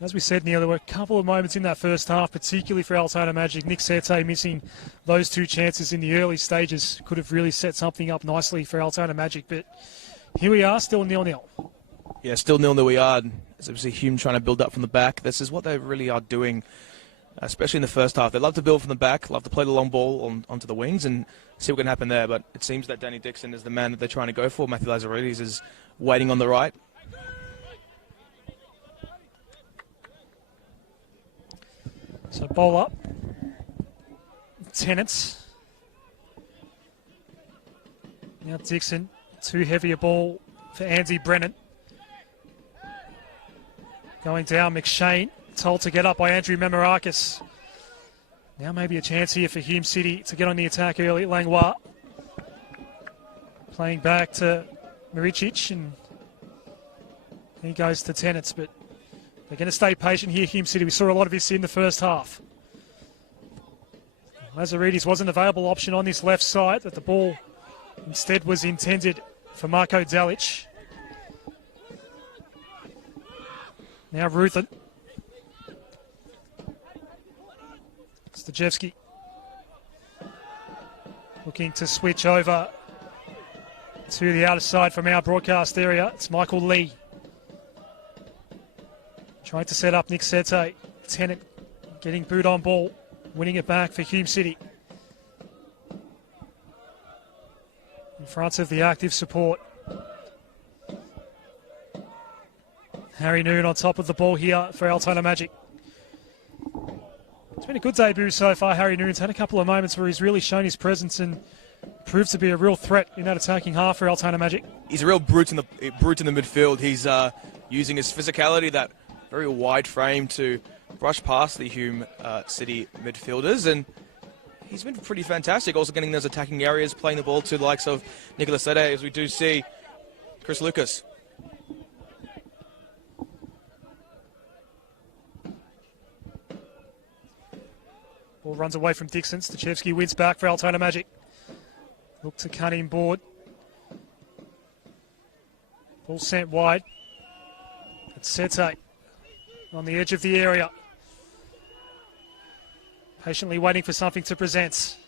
As we said, Neil, there were a couple of moments in that first half, particularly for Altona Magic. Nick Sete missing those two chances in the early stages could have really set something up nicely for Altona Magic. But here we are, still 0-0. Yeah, still 0-0 we are. As we see Hume trying to build up from the back. This is what they really are doing, especially in the first half. They love to build from the back, love to play the long ball onto the wings and see what can happen there. But it seems that Danny Dixon is the man that they're trying to go for. Matthew Lazaridis is waiting on the right. So bowl up. Tennants. Now Dixon. Too heavy a ball for Andy Brennan. Going down, McShane. Told to get up by Andrew Mamarakis. Now maybe a chance here for Hume City to get on the attack early. Langlois. Playing back to Maricic, and he goes to Tennants, but they're going to stay patient here, Hume City. We saw a lot of this in the first half. Lazaridis was an available option on this left side, but the ball instead was intended for Marco Delic. Now Ruthin. Stajewski looking to switch over to the outer side from our broadcast area. It's Michael Lee. Trying to set up Nick Sete. Tennant getting boot on ball. Winning it back for Hume City. In front of the active support. Harry Noon on top of the ball here for Altona Magic. It's been a good debut so far. Harry Noon's had a couple of moments where he's really shown his presence and proved to be a real threat in that attacking half for Altona Magic. He's a real brute in the midfield. He's using his physicality, that very wide frame, to brush past the Hume City midfielders, and he's been pretty fantastic. Also getting those attacking areas, playing the ball to the likes of Nicolas Sete, as we do see Chris Lucas. Ball runs away from Dixon. Stachevski wins back for Altona Magic. Look to cut in board. Ball sent wide. It's Sete on the edge of the area. Patiently waiting for something to present.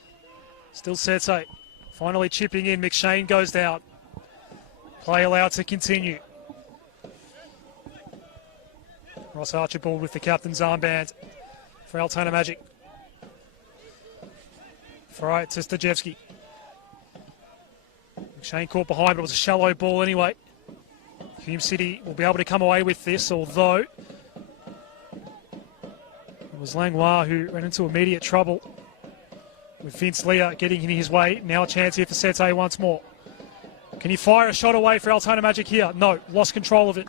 Still Sete. Finally chipping in. McShane goes down. Play allowed to continue. Ross Archibald with the captain's armband for Altona Magic. Right to Stajewski. McShane caught behind, but it was a shallow ball anyway. Hume City will be able to come away with this, although it was Langlois who ran into immediate trouble with Vince Leah getting in his way. Now a chance here for Sete once more. Can he fire a shot away for Altona Magic here? No, lost control of it.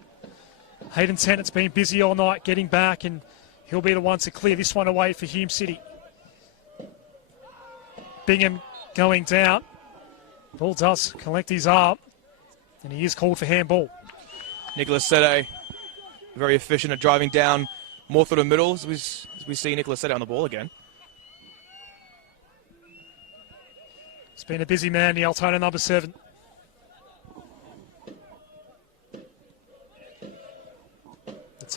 Hayden Tennant's been busy all night getting back, and he'll be the one to clear this one away for Hume City. Bingham going down. Ball does collect his arm, and he is called for handball. Nicolas Sete, very efficient at driving down more through the middle, as we see Nicolas Sete on the ball again. It's been a busy man, the Altona number 7.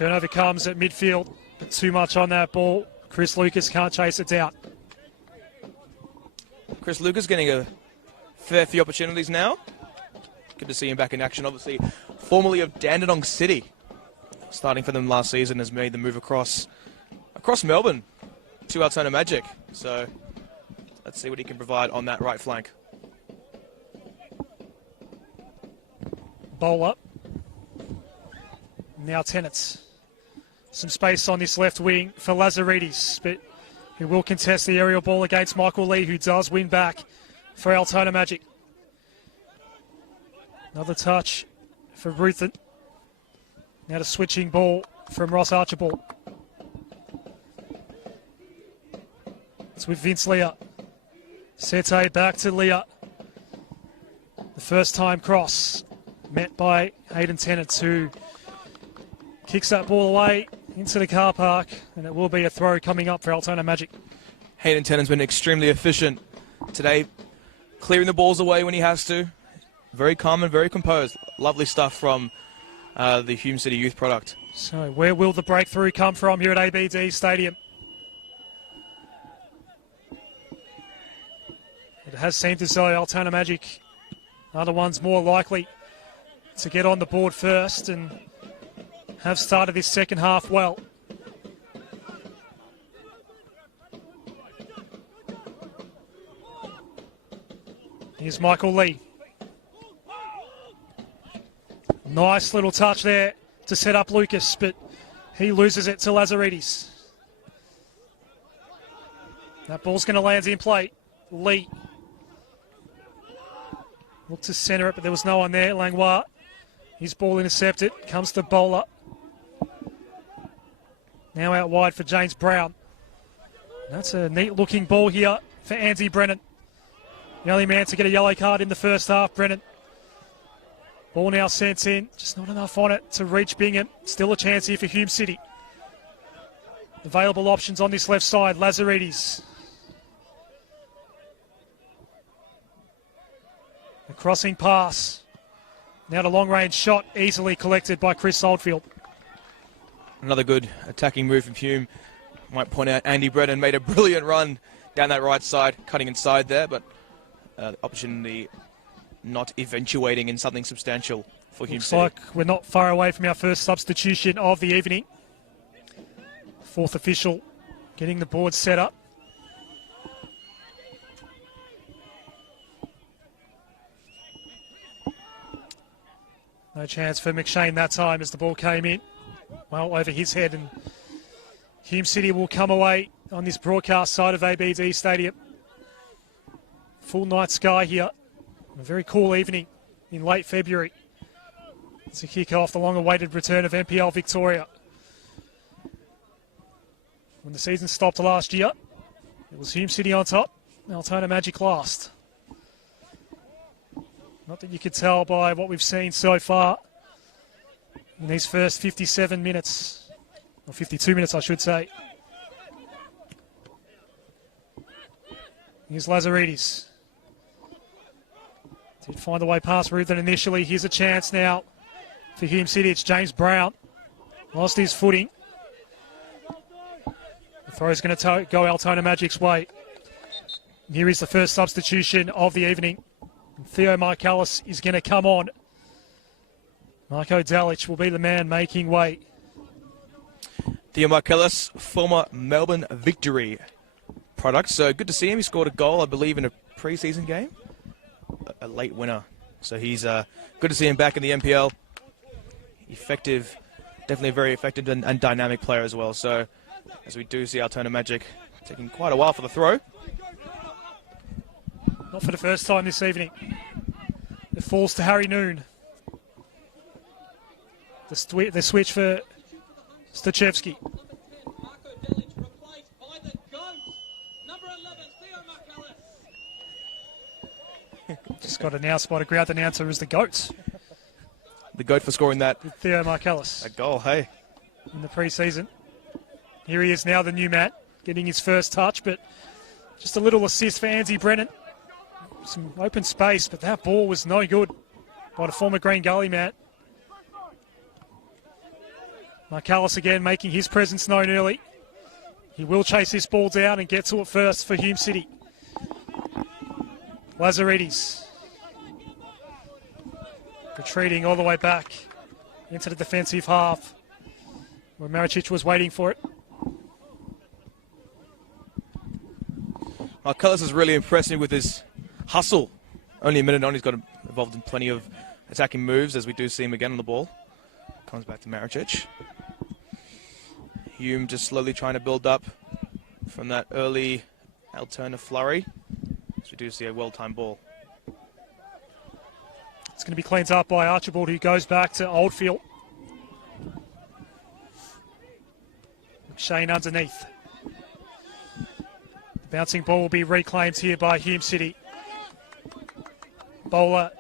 Turnover comes at midfield, but too much on that ball. Chris Lucas can't chase it down. Chris Lucas getting a fair few opportunities now. Good to see him back in action, obviously. Formerly of Dandenong City. Starting for them last season, has made the move across Melbourne to Altona Magic. So let's see what he can provide on that right flank. Bowl up. Now Tennants. Some space on this left wing for Lazaridis, but he will contest the aerial ball against Michael Lee, who does win back for Altona Magic. Another touch for Ruthen. Now the switching ball from Ross Archibald. It's with Vince Leah. Sete back to Leah. The first time cross met by Hayden Tennant, who kicks that ball away into the car park, and it will be a throw coming up for Altona Magic. Hayden Tennant's been extremely efficient today, clearing the balls away when he has to. Very calm and very composed. Lovely stuff from the Hume City youth product. So where will the breakthrough come from here at ABD Stadium? It has seemed as though Altona Magic are the ones more likely to get on the board first and have started this second half well. Here's Michael Lee. Nice little touch there to set up Lucas, but he loses it to Lazaridis. That ball's going to land in play. Lee. Looked to centre it, but there was no one there. Langlois. His ball intercepted. Comes to Bowler. Now out wide for James Brown. That's a neat looking ball here for Andy Brennan. The only man to get a yellow card in the first half, Brennan. Ball now sent in. Just not enough on it to reach Bingham. Still a chance here for Hume City. Available options on this left side. Lazaridis. A crossing pass. Now the long-range shot easily collected by Chris Oldfield. Another good attacking move from Hume. Might point out Andy Brennan made a brilliant run down that right side, cutting inside there, but the opportunity not eventuating in something substantial for Hume City. Looks like we're not far away from our first substitution of the evening. Fourth official getting the board set up. No chance for McShane that time as the ball came in. Well, over his head, and Hume City will come away on this broadcast side of ABD Stadium. Full night sky here. A very cool evening in late February. It's a kick off the long-awaited return of NPL Victoria. When the season stopped last year, it was Hume City on top, Altona Magic last. Not that you could tell by what we've seen so far in these first 57 minutes, or 52 minutes I should say. Here's Lazaridis. Did find the way past Ruthen initially. Here's a chance now for Hume City. It's James Brown. Lost his footing. The throw is going to go Altona Magic's way. And here is the first substitution of the evening. And Theo Marcellus is going to come on. Marko Dalic will be the man making way. Theo Marcellus, former Melbourne Victory product. So good to see him. He scored a goal, I believe, in a pre-season game. A late winner. So he's good to see him back in the NPL. Effective, definitely a very effective and dynamic player as well. So as we do see Altona Magic taking quite a while for the throw. Not for the first time this evening. It falls to Harry Noon. The switch for Stachevski. Just got announced by the ground announcer as the GOAT. The GOAT for scoring that. With Theo Marcellus. A goal, hey. In the pre-season. Here he is now, the new man, getting his first touch, but just a little assist for Andy Brennan. Some open space, but that ball was no good by the former Green Gully man. Marcellus again making his presence known early. He will chase this ball down and get to it first for Hume City. Lazaridis retreating all the way back into the defensive half where Maricic was waiting for it. Marcellus has really impressed me with his hustle. Only a minute on, he's got involved in plenty of attacking moves, as we do see him again on the ball. Comes back to Maricic. Hume just slowly trying to build up from that early Altona flurry, as we do see a well-timed ball. It's going to be cleaned up by Archibald, who goes back to Oldfield. Shane underneath. The bouncing ball will be reclaimed here by Hume City. Bowler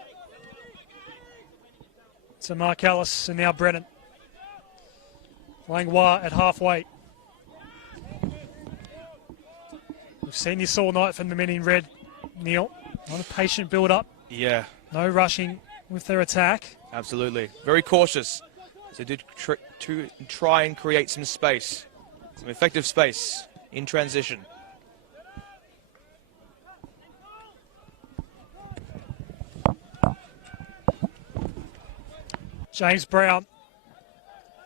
to Marcellus and now Brennan. Langlois at halfway. We've seen this all night from the men in red, Neil. Not a patient build-up. Yeah. No rushing with their attack. Absolutely. Very cautious. So they did try and create some space. Some effective space in transition. James Brown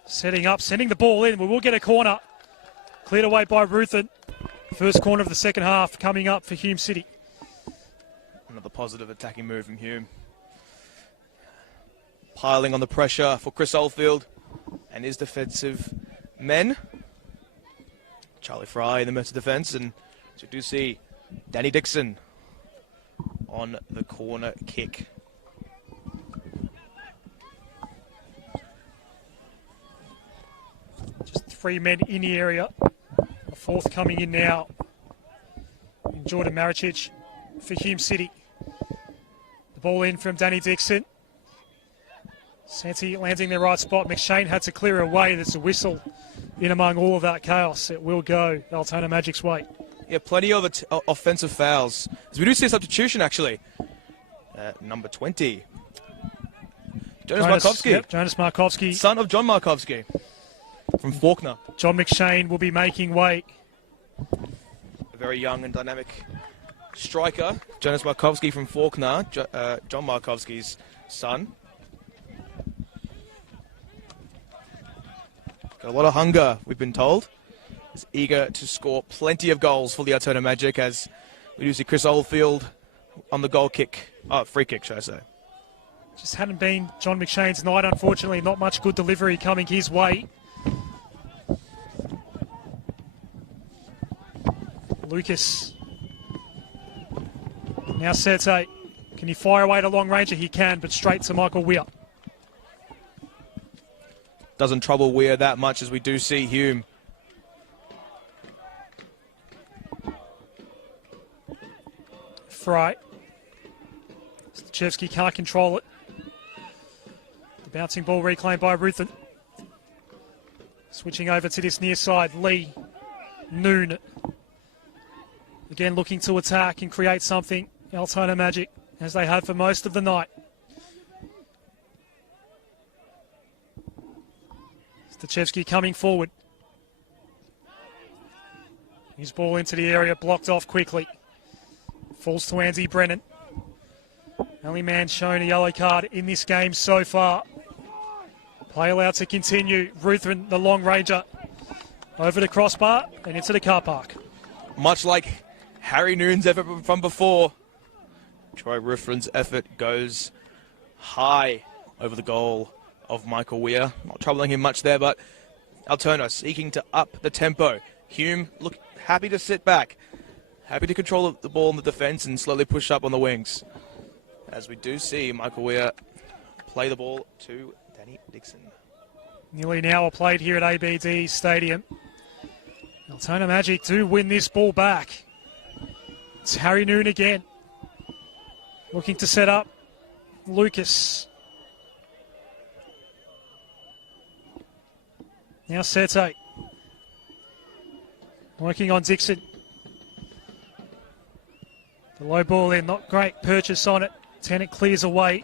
setting up, sending the ball in. We will get a corner. Cleared away by Ruthen. First corner of the second half coming up for Hume City. Another positive attacking move from Hume. Piling on the pressure for Chris Oldfield and his defensive men. Charlie Fry in the Mercer defence, and so we do see Danny Dixon on the corner kick. Just 3 men in the area. The fourth coming in now. Jordan Maricic for Hume City. The ball in from Danny Dixon. Santi landing the right spot. McShane had to clear away. There's a whistle in among all of that chaos. It will go Altona Magic's way. Yeah, plenty of offensive fouls. As we do see a substitution, actually. Number 20. Jonas Markovsky. Yep, Jonas Markovsky. Son of John Markovsky from Faulkner. John McShane will be making way. A very young and dynamic striker. Jonas Markovsky from Faulkner. John Markovsky's son. Got a lot of hunger, we've been told. He's eager to score plenty of goals for the Altona Magic, as we do see Chris Oldfield on the goal kick. Oh, free kick, should I say. Just hadn't been John McShane's night, unfortunately. Not much good delivery coming his way. Lucas. Now Sete. Can he fire away at a long ranger? He can, but straight to Michael Weir. Doesn't trouble Weir that much, as we do see Hume. Fry. Stachevski can't control it. The bouncing ball reclaimed by Ruthen. Switching over to this near side, Lee. Noon. Again looking to attack and create something. Altona Magic, as they have for most of the night. Stachevski coming forward. His ball into the area, blocked off quickly. Falls to Andy Brennan. Only man shown a yellow card in this game so far. Play allowed to continue. Ruthven, the long ranger, over the crossbar and into the car park. Much like Harry Noon's effort from before, Troy Ruthven's effort goes high over the goal of Michael Weir. Not troubling him much there, but Altona seeking to up the tempo. Hume look happy to sit back, happy to control the ball in the defence and slowly push up on the wings. As we do see Michael Weir play the ball to Danny Dixon. Nearly an hour played here at ABD Stadium. Altona Magic do win this ball back. It's Harry Noon again. Looking to set up Lucas. Now Sete. Working on Dixon. The low ball in, not great purchase on it. Tennant clears away.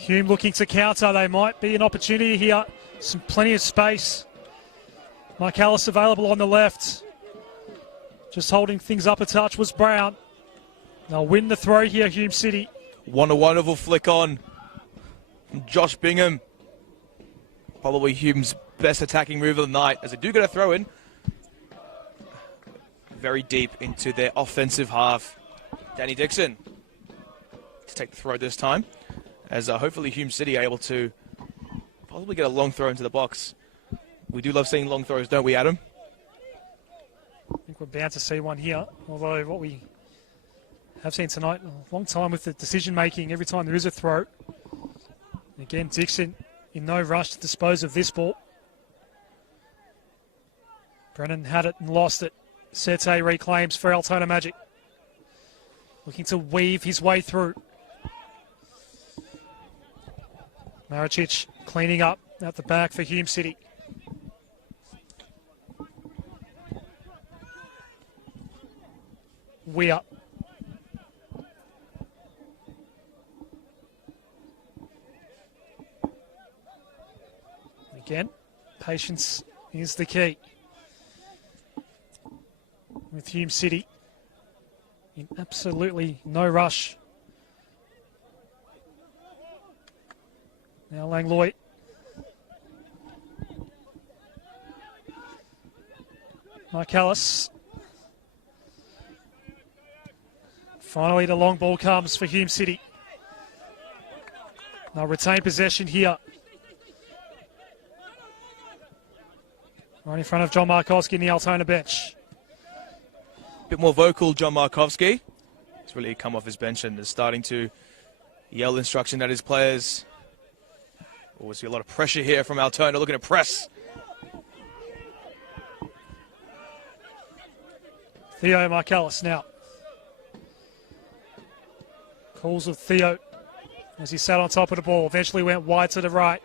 Hume looking to counter. They might be an opportunity here. Plenty of space. Michaelis available on the left. Just holding things up a touch was Brown. They'll win the throw here, Hume City. A wonderful flick on from Josh Bingham. Probably Hume's best attacking move of the night, as they do get a throw in. Very deep into their offensive half. Danny Dixon to take the throw this time, as hopefully Hume City are able to possibly get a long throw into the box. We do love seeing long throws, don't we, Adam? I think we're bound to see one here, although what we have seen tonight, a long time with the decision making every time there is a throw. Again, Dixon in no rush to dispose of this ball. Brennan had it and lost it. Sete reclaims for Altona Magic. Looking to weave his way through. Maricic cleaning up at the back for Hume City. Weir. Again, patience is the key. With Hume City in absolutely no rush. Now Langlois. Michaelis. Finally, the long ball comes for Hume City. They'll retain possession here. Right in front of John Markowski in the Altona bench. Bit more vocal, John Markowski. He's really come off his bench and is starting to yell instruction at his players. We see a lot of pressure here from Altona, looking to press. Theo Michaelis now. Calls of Theo as he sat on top of the ball. Eventually went wide to the right.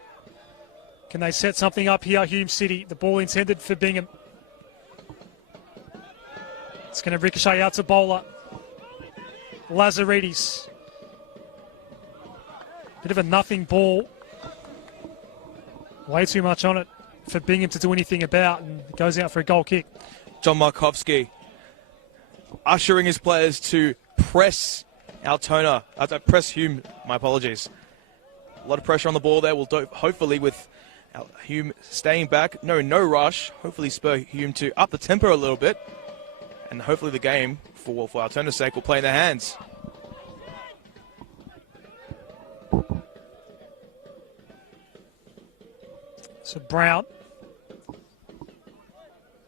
Can they set something up here, Hume City? The ball intended for Bingham. It's going to ricochet out to Bowler. Lazaridis. Bit of a nothing ball. Way too much on it for Bingham to do anything about, and it goes out for a goal kick. John Markowski ushering his players to press Altona. Press Hume, my apologies. A lot of pressure on the ball there. We'll hopefully with Hume staying back. No rush. Hopefully spur Hume to up the tempo a little bit. And hopefully the game, for Altona's sake, will play in their hands. So Brown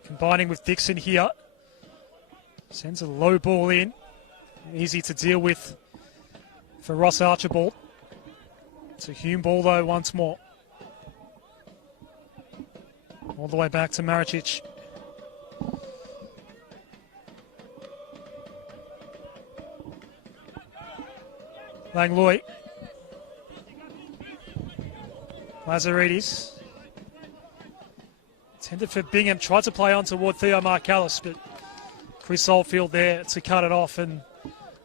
combining with Dixon here. Sends a low ball in. Easy to deal with for Ross Archibald. It's a Hume ball though once more. All the way back to Maricic. Langlois. Lazaridis. Intended for Bingham. Tried to play on toward Theo Michaelis, but Chris Oldfield there to cut it off and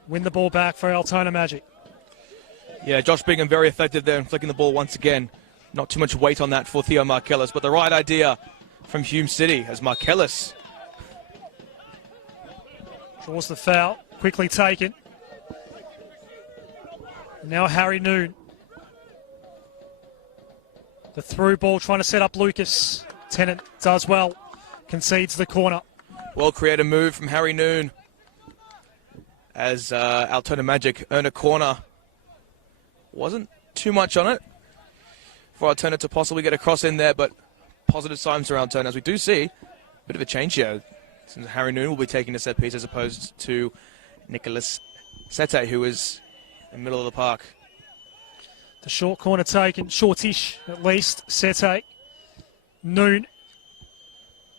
win the ball back for Altona Magic. Yeah, Josh Bingham very effective there in flicking the ball once again. Not too much weight on that for Theo Michaelis, but the right idea from Hume City as Michaelis draws the foul. Quickly taken. Now Harry Noon. The through ball trying to set up Lucas. Tennant does well. Concedes the corner. Well created move from Harry Noon as Altona Magic earn a corner. Wasn't too much on it for Altona to possibly get a cross in there, but positive signs for Altona as we do see a bit of a change here. Since Harry Noon will be taking a set piece as opposed to Nicholas Sete, who is in the middle of the park. The short corner taken, shortish at least. Sete, Noon.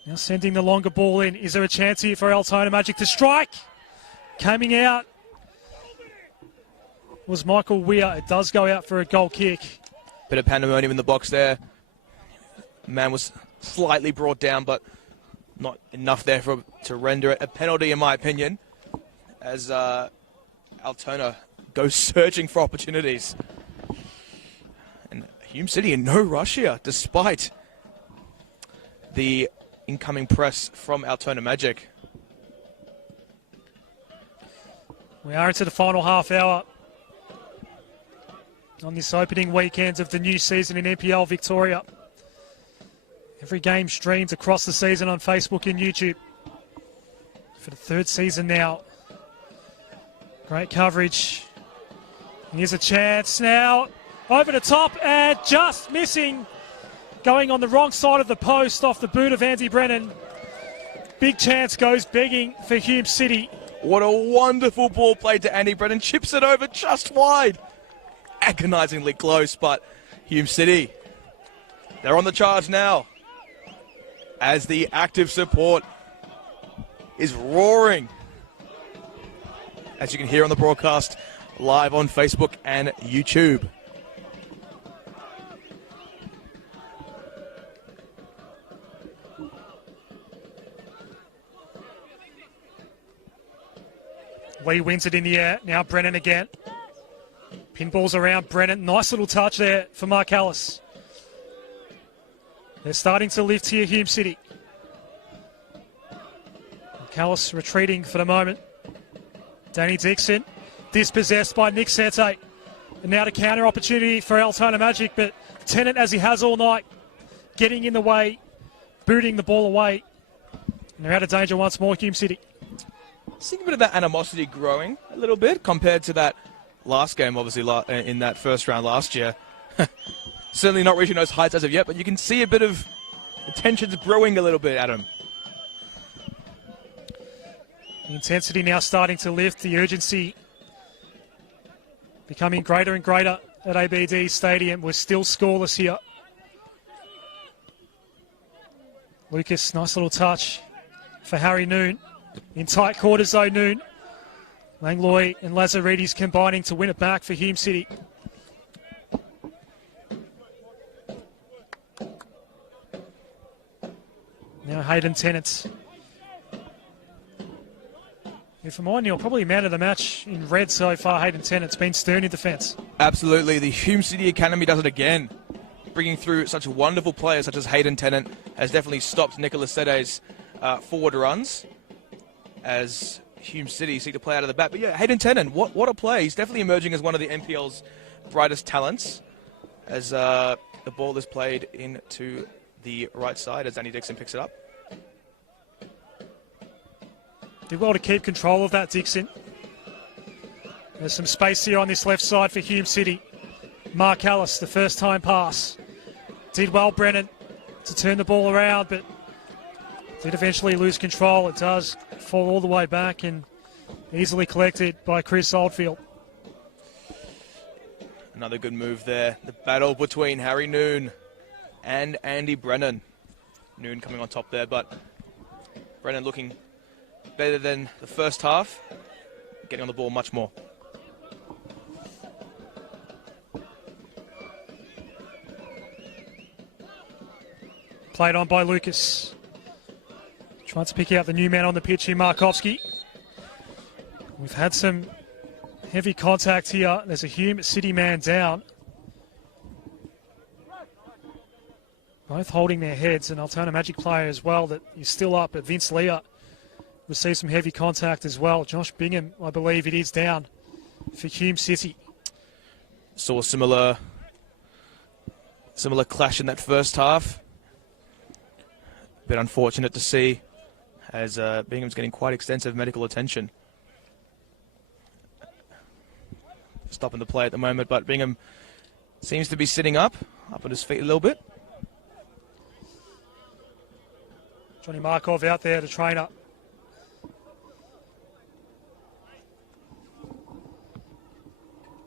Now sending the longer ball in. Is there a chance here for Altona Magic to strike? Coming out was Michael Weir. It does go out for a goal kick. Bit of pandemonium in the box there. Man was slightly brought down, but not enough there to render it a penalty, in my opinion, as Altona goes searching for opportunities. Hume City in no rush here, despite the incoming press from Altona Magic. We are into the final half hour on this opening weekend of the new season in NPL Victoria. Every game streamed across the season on Facebook and YouTube for the third season now. Great coverage. Here's a chance now. Over the top and just missing. Going on the wrong side of the post off the boot of Andy Brennan. Big chance goes begging for Hume City. What a wonderful ball played to Andy Brennan. Chips it over just wide. Agonisingly close, but Hume City, they're on the charge now as the active support is roaring, as you can hear on the broadcast live on Facebook and YouTube. Lee wins it in the air. Now Brennan again. Pinballs around Brennan. Nice little touch there for Mark Ellis. They're starting to lift here, Hume City. Callis retreating for the moment. Danny Dixon dispossessed by Nick Sete. And now the counter opportunity for Altona Magic, but Tennant, as he has all night, getting in the way, booting the ball away. And they're out of danger once more, Hume City. Seeing a bit of that animosity growing a little bit compared to that last game, obviously, in that first round last year. Certainly not reaching those heights as of yet, but you can see a bit of the tensions brewing a little bit, Adam. The intensity now starting to lift, the urgency becoming greater and greater at ABD Stadium. We're still scoreless here. Lucas, nice little touch for Harry Noon. In tight quarters though, Noon. Langlois and Lazaridis combining to win it back for Hume City. Now Hayden Tennant. If I'm on, you're probably man of the match in red so far. Hayden Tennant's been stern in defence. Absolutely. The Hume City Academy does it again. Bringing through such wonderful players such as Hayden Tennant has definitely stopped Nicholas Sede's forward runs as Hume City seek to play out of the back. But yeah, Hayden Tennant, what a play. He's definitely emerging as one of the NPL's brightest talents as the ball is played into the right side as Danny Dixon picks it up. Did well to keep control of that, Dixon. There's some space here on this left side for Hume City. Mark Ellis, the first time pass. Did well, Brennan, to turn the ball around, but did eventually lose control. It does fall all the way back and easily collected by Chris Oldfield. Another good move there. The battle between Harry Noon and Andy Brennan. Noon coming on top there, but Brennan looking better than the first half, getting on the ball much more. Played on by Lucas. Trying to pick out the new man on the pitch here, Markovski. We've had some heavy contact here. There's a Hume City man down. Both holding their heads. An Altona Magic player as well that is still up, but Vince Leah received some heavy contact as well. Josh Bingham, I believe it is down for Hume City. Saw a similar clash in that first half. A bit unfortunate to see as Bingham's getting quite extensive medical attention. Stopping the play at the moment, but Bingham seems to be sitting up on his feet a little bit. Johnny Markov out there to train up.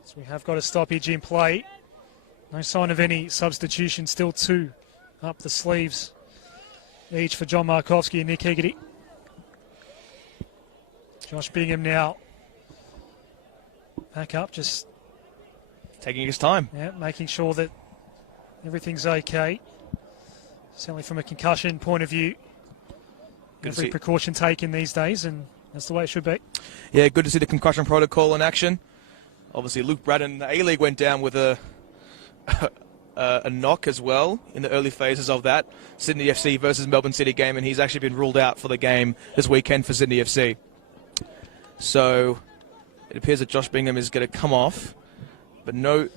So we have got a stoppage in play. No sign of any substitution. Still two up the sleeves each for John Markovski and Nick Hegarty. Josh Bingham now back up, just taking his time. Yeah, making sure that everything's okay. Certainly from a concussion point of view. Every precaution taken these days, and that's the way it should be. Yeah, good to see the concussion protocol in action. Obviously, Luke Braddon, the A-League, went down with a a knock as well in the early phases of that Sydney FC versus Melbourne City game, and he's actually been ruled out for the game this weekend for Sydney FC. So it appears that Josh Bingham is going to come off, but no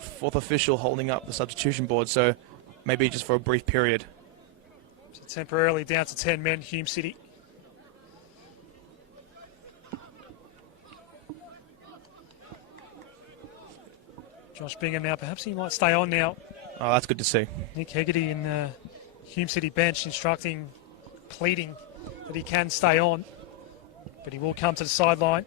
fourth official holding up the substitution board, so maybe just for a brief period. So temporarily down to 10 men, Hume City. Josh Bingham now, perhaps he might stay on now. Oh, that's good to see. Nick Hegarty in the Hume City bench pleading that he can stay on, but he will come to the sideline.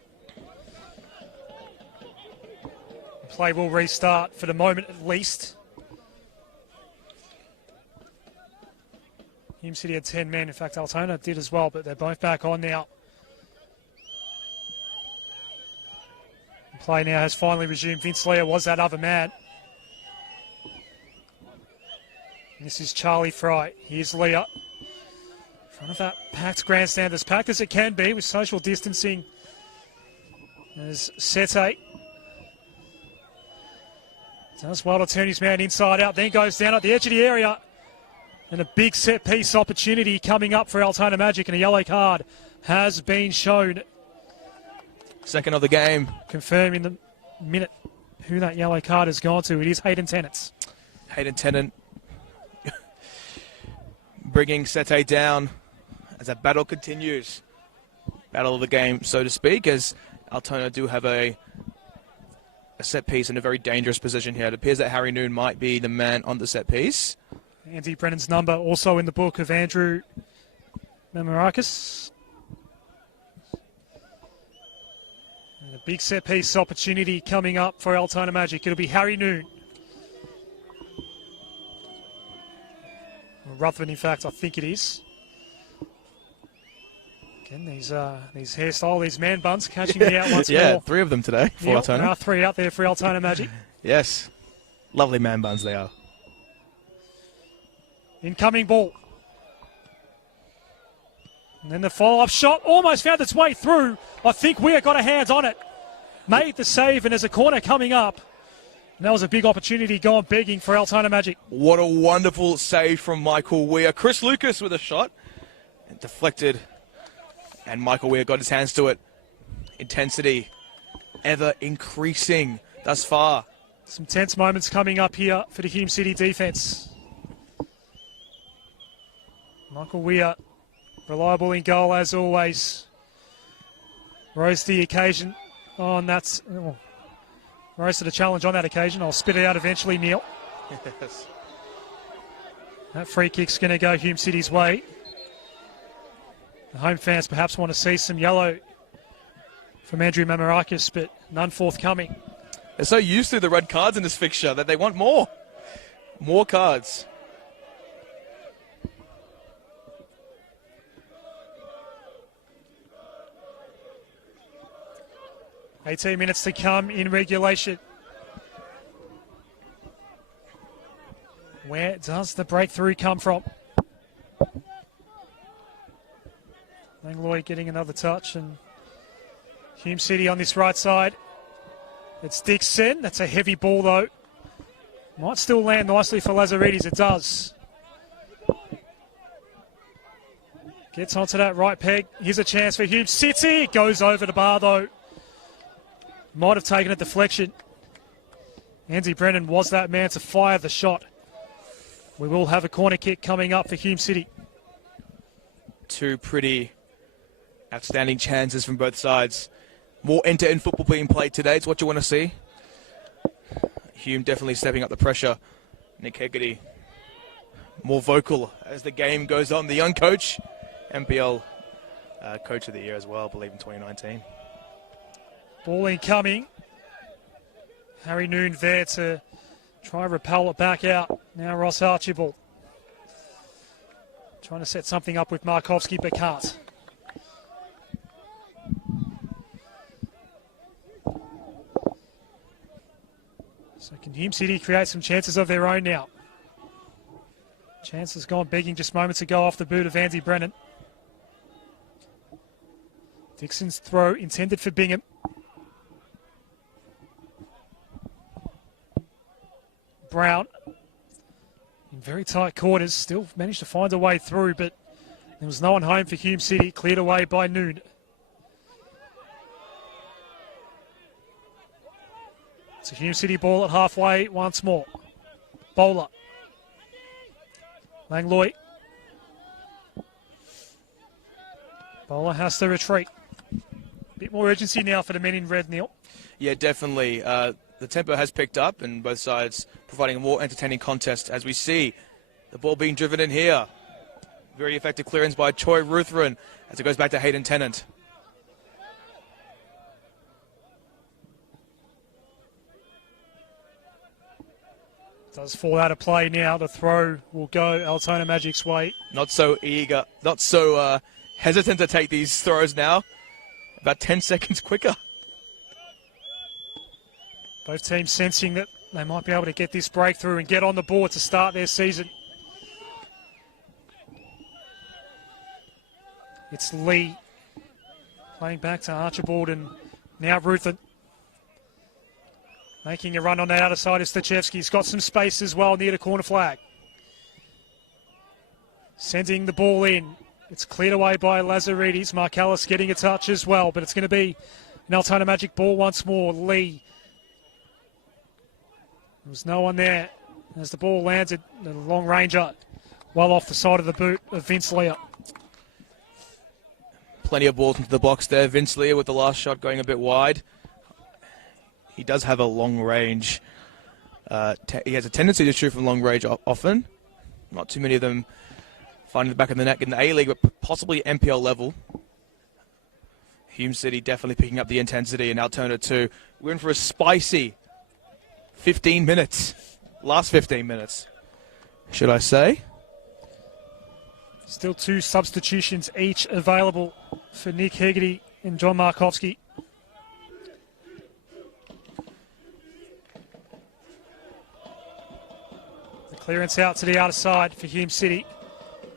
Play will restart for the moment at least. Hume City had 10 men. In fact, Altona did as well, but they're both back on now. Play now has finally resumed. Vince Leah was that other man. And this is Charlie Fry. Here's Leah. In front of that packed grandstand, as packed as it can be with social distancing. There's Sete. Does well to turn his man inside out, then goes down at the edge of the area. And a big set-piece opportunity coming up for Altona Magic, and a yellow card has been shown. Second of the game. Confirm in the minute who that yellow card has gone to. It is Hayden Tennant. Hayden Tennant bringing Sete down as that battle continues. Battle of the game, so to speak, as Altona do have a set piece in a very dangerous position here. It appears that Harry Noon might be the man on the set piece. Andy Brennan's number also in the book of Andrew Mamarakis. And a big set piece opportunity coming up for Altona Magic. It'll be Harry Noon. Or Rutherford, in fact, I think it is. Again, these hairstyle, these man buns catching me out once more. Yeah, 3 of them today for Altona. There are 3 out there for Altona Magic. Yes, lovely man buns they are. Incoming ball. And then the follow-up shot almost found its way through. I think Weir got a hands on it. Made the save, and there's a corner coming up. And that was a big opportunity going begging for Altona Magic. What a wonderful save from Michael Weir. Chris Lucas with a shot. And deflected. And Michael Weir got his hands to it. Intensity ever increasing thus far. Some tense moments coming up here for the Hume City defence. Michael Weir, reliable in goal as always. Rose to the occasion on that. Rose to the challenge on that occasion. I'll spit it out eventually, Neil. Yes. That free kick's going to go Hume City's way. The home fans perhaps want to see some yellow from Andrew Mamarakis, but none forthcoming. They're so used to the red cards in this fixture that they want more. More cards. $18 minutes to come in regulation. Where does the breakthrough come from? Langlois getting another touch, and Hume City on this right side. It's Dixon. That's a heavy ball, though. Might still land nicely for Lazaridis. It does. Gets onto that right peg. Here's a chance for Hume City. It goes over the bar, though. Might have taken a deflection. Andy Brennan was that man to fire the shot. We will have a corner kick coming up for Hume City. 2 pretty outstanding chances from both sides. More end-to-end football being played today. It's what you want to see. Hume definitely stepping up the pressure. Nick Hegarty more vocal as the game goes on. The young coach, NPL Coach of the Year as well, I believe, in 2019. Ball incoming. Harry Noon there to try and repel it back out. Now Ross Archibald trying to set something up with Markovski, but can't. So can Hume City create some chances of their own now? Chance has gone begging just moments ago off the boot of Andy Brennan. Dixon's throw intended for Bingham. Brown In very tight quarters, still managed to find a way through, but there was no one home for Hume City, cleared away by Noon. It's a Hume City ball at halfway once more. Bowler. Langlois. Bowler has to retreat. Bit more urgency now for the men in red, Neil. Yeah, definitely. The tempo has picked up and both sides providing a more entertaining contest as we see the ball being driven in here. Very effective clearance by Choi Ruthven as it goes back to Hayden Tennant. Does fall out of play now. The throw will go Altona Magic's way. Not so eager, not so hesitant to take these throws now. About 10 seconds quicker. Both teams sensing that they might be able to get this breakthrough and get on the board to start their season. It's Lee playing back to Archibald and now Ruthen. Making a run on the outer side of Stachevski. He's got some space as well near the corner flag. Sending the ball in. It's cleared away by Lazaridis. Marcellus getting a touch as well, but it's going to be an Altona Magic ball once more. Lee. There's no one there as the ball lands at the long ranger well off the side of the boot of Vince Lear. Plenty of balls into the box there. Vince Lear with the last shot going a bit wide. He does have a long range. He has a tendency to shoot from long range often. Not too many of them finding the back of the net in the A-League, but possibly NPL level. Hume City definitely picking up the intensity in Altona 2. We're in for a spicy 15 minutes. Last 15 minutes, should I say. Still 2 substitutions each available for Nick Hegarty and John Markovsky. The clearance out to the outer side for Hume City.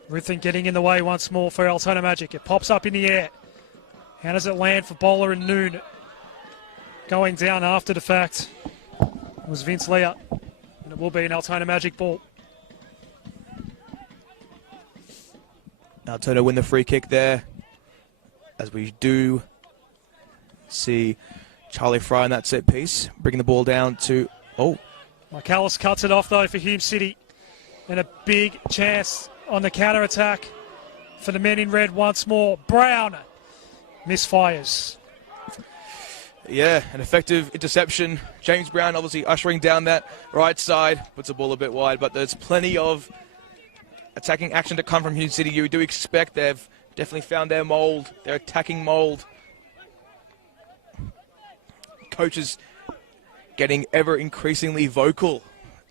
Ruthen getting in the way once more for Altona Magic. It pops up in the air. How does it land for Bowler and Noon? Going down after the fact was Vince Lear, and it will be an Altona Magic ball. Altona win the free kick there, as we do see Charlie Fry in that set piece, bringing the ball down to, Marcellus cuts it off though for Hume City, and a big chance on the counter-attack for the men in red once more. Brown misfires. Yeah, an effective interception. James Brown obviously ushering down that right side, puts the ball a bit wide, but there's plenty of attacking action to come from Hume City. You do expect they've definitely found their mould, their attacking mould. Coaches getting ever increasingly vocal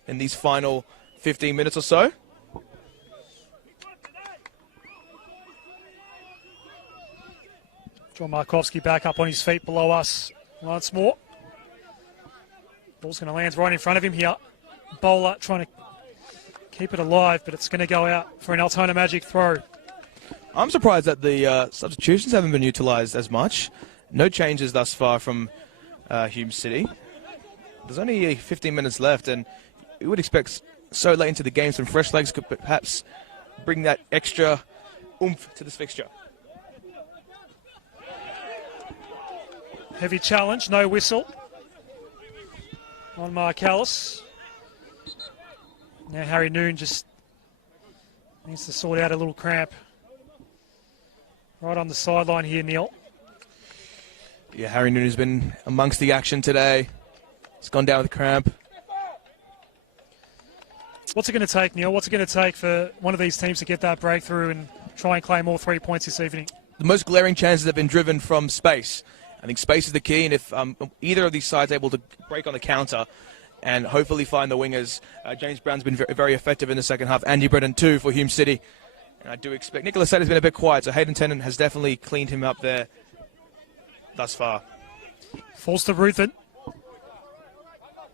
in these final 15 minutes or so. John Markovsky back up on his feet below us once more. Ball's going to land right in front of him here. Bowler trying to keep it alive, but it's going to go out for an Altona Magic throw. I'm surprised that the substitutions haven't been utilised as much. No changes thus far from Hume City. There's only 15 minutes left, and you would expect so late into the game some fresh legs could perhaps bring that extra oomph to this fixture. Heavy challenge, no whistle on Marcellus. Now Harry Noon just needs to sort out a little cramp right on the sideline here, Neil. Yeah, Harry Noon has been amongst the action today. He's gone down with cramp. What's it going to take, Neil? What's it going to take for one of these teams to get that breakthrough and try and claim all 3 points this evening? The most glaring chances have been driven from space. I think space is the key, and if either of these sides able to break on the counter and hopefully find the wingers, James Brown's been very effective in the second half. Andy Brennan too for Hume City. And I do expect Nicholas Said has been a bit quiet, so Hayden Tennant has definitely cleaned him up there thus far. Falls to Ruthen.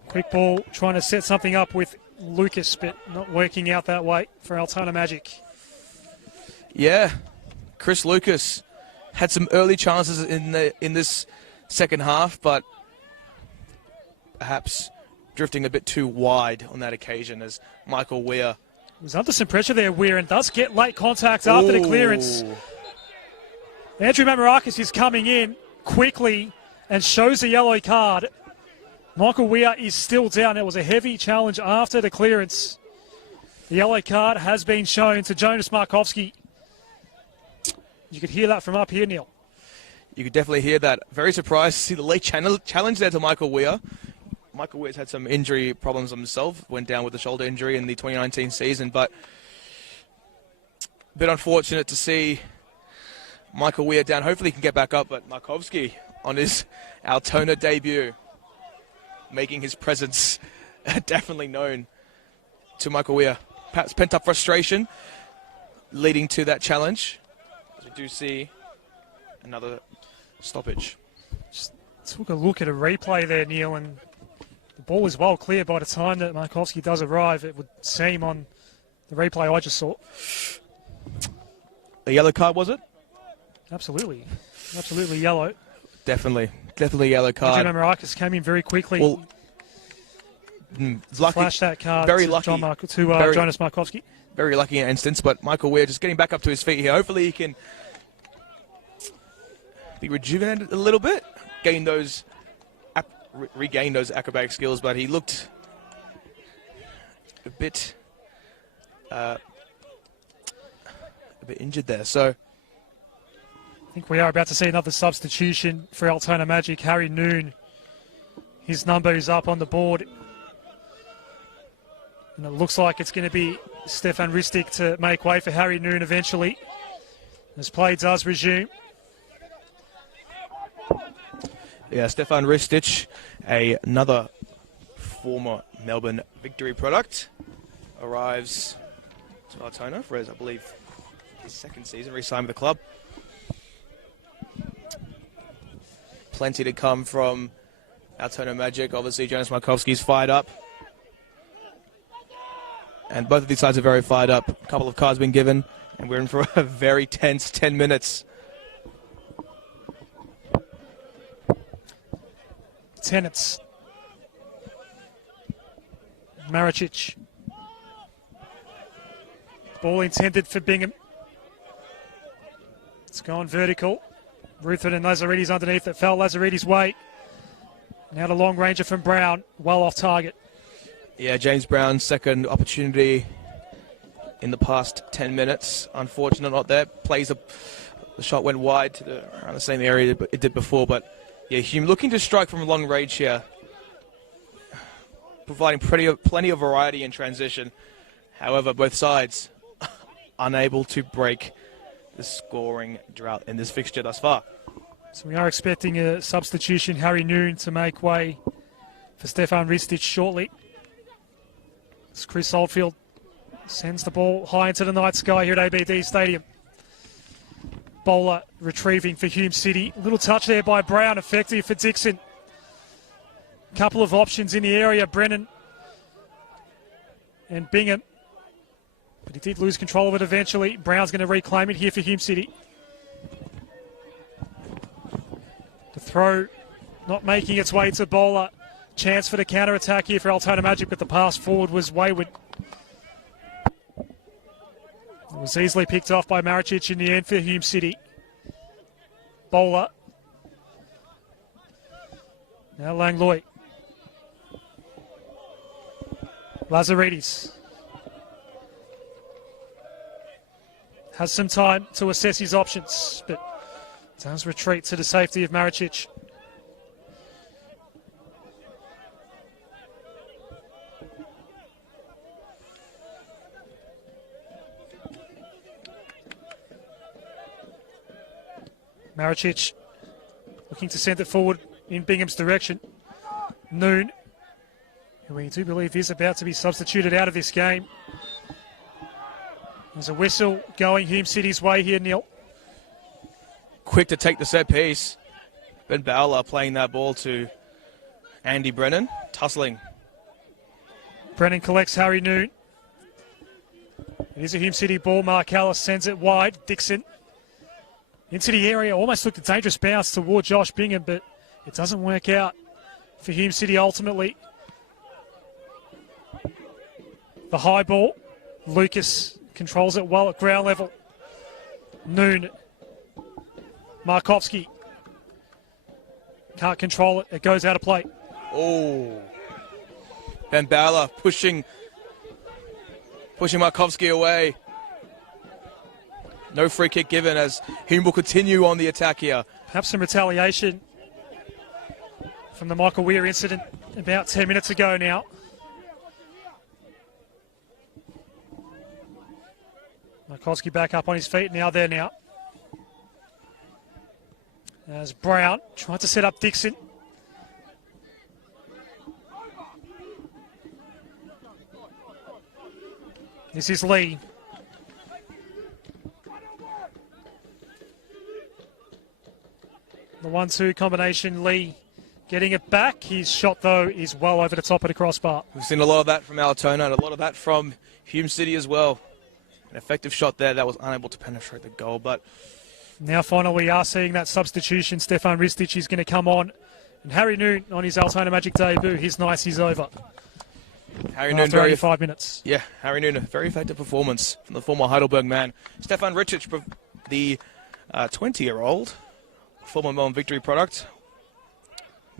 Quick ball trying to set something up with Lucas, but not working out that way for Altona Magic. Yeah, Chris Lucas had some early chances in this second half, but perhaps drifting a bit too wide on that occasion as Michael Weir Was under some pressure there, Weir, and does get late contact after the clearance. Andrew Mamarakis is coming in quickly and shows a yellow card. Michael Weir is still down. It was a heavy challenge after the clearance. The yellow card has been shown to Jonas Markovski. You could hear that from up here, Neil. You could definitely hear that. Very surprised to see the late challenge there to Michael Weir. Michael Weir's had some injury problems himself. Went down with a shoulder injury in the 2019 season, but a bit unfortunate to see Michael Weir down. Hopefully he can get back up, but Markovski on his Altona debut, making his presence definitely known to Michael Weir. Perhaps pent-up frustration leading to that challenge. As we do see another stoppage. Just took a look at a replay there, Neil, and the ball is well clear by the time that Markovski does arrive, it would seem, on the replay I just saw. A yellow card, was it? Absolutely. Absolutely yellow. Definitely yellow card. Andrew Mamarakis came in very quickly. Well, lucky, flashed that card very to, lucky, Jonas Markovski. Very lucky instance, but Michael Weir just getting back up to his feet here. Hopefully he can be rejuvenated a little bit, regain those acrobatic skills, but he looked a bit injured there. So I think we are about to see another substitution for Altona Magic. Harry Noon, his number is up on the board. And it looks like it's going to be Stefan Ristic to make way for Harry Noon eventually, as play does resume. Yeah, Stefan Ristic, another former Melbourne Victory product, arrives to Altona for his, I believe, his second season, re-signed with the club. Plenty to come from Altona Magic. Obviously, Jonas Markovski's fired up. And both of these sides are very fired up. A couple of cards been given, and we're in for a very tense 10 minutes. Tenets. Maricic. Ball intended for Bingham. It's gone vertical. Rutherford and Lazaridis underneath. That fell Lazaridis' way. Now the long ranger from Brown, well off target. Yeah, James Brown's second opportunity in the past 10 minutes. Unfortunate not there. The shot went wide to around the same area it did before, but yeah, Hume looking to strike from long range here, providing plenty of variety in transition. However, both sides unable to break the scoring drought in this fixture thus far. So we are expecting a substitution, Harry Noon, to make way for Stefan Ristic shortly. As Chris Oldfield sends the ball high into the night sky here at ABD Stadium. Bowler retrieving for Hume City. Little touch there by Brown, effective for Dixon. Couple of options in the area, Brennan and Bingham. But he did lose control of it eventually. Brown's going to reclaim it here for Hume City. The throw not making its way to Bowler. Chance for the counter-attack here for Altona Magic, but the pass forward was wayward. It was easily picked off by Maricic in the end for Hume City. Bowler. Now Langlois. Lazaridis. Has some time to assess his options, but does retreat to the safety of Maricic. Maricic looking to send it forward in Bingham's direction. Noon, who we do believe is about to be substituted out of this game. There's a whistle going Hume City's way here, Neil. Quick to take the set piece. Ben Bowler playing that ball to Andy Brennan, tussling. Brennan collects Harry Noon. It is a Hume City ball. Mark Ellis sends it wide. Dixon into the area. Almost looked a dangerous bounce toward Josh Bingham, but it doesn't work out for Hume City ultimately. The high ball Lucas controls it well at ground level. Noon. Markovski. Can't control it. It goes out of play. Oh. Ben Bowler pushing Markovski away. No free kick given as Hume will continue on the attack here. Perhaps some retaliation from the Michael Weir incident about 10 minutes ago now. Markovski back up on his feet now. As Brown tried to set up Dixon. This is Lee. The 1-2 combination, Lee getting it back. His shot, though, is well over the top of the crossbar. We've seen a lot of that from Altona and a lot of that from Hume City as well. An effective shot there that was unable to penetrate the goal. But now finally we are seeing that substitution. Stefan Ristic is going to come on. And Harry Noon on his Altona Magic debut. His nice is over. Harry Noon, very 5 minutes. Yeah, Harry Noon, a very effective performance from the former Heidelberg man. Stefan Ristic, the 20-year-old, former Melbourne Victory product,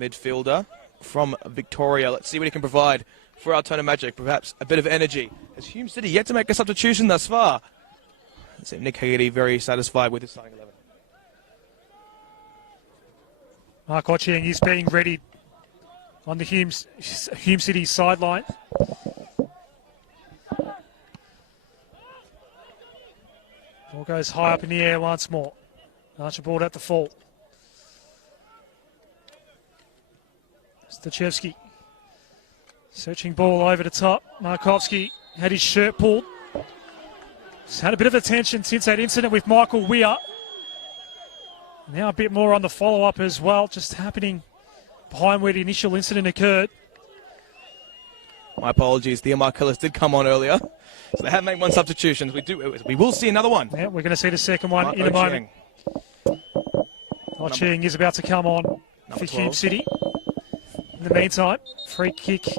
midfielder from Victoria. Let's see what he can provide for Altona Magic. Perhaps a bit of energy. As Hume City yet to make a substitution thus far. Nick Haggerty very satisfied with his starting 11. Mark Ochieng is being readied on the Hume City sideline. Ball goes high up in the air once more. Archibald at the fault. Stachevski. Searching ball over the top. Markovski had his shirt pulled. He's had a bit of attention since that incident with Michael Weir. Now a bit more on the follow-up as well, just happening behind where the initial incident occurred. My apologies, Theo Markellis did come on earlier. So they have made one substitution. We will see another one. Yeah, we're going to see the second one in a moment. Ochieng is about to come on for Hume City. In the meantime, free kick is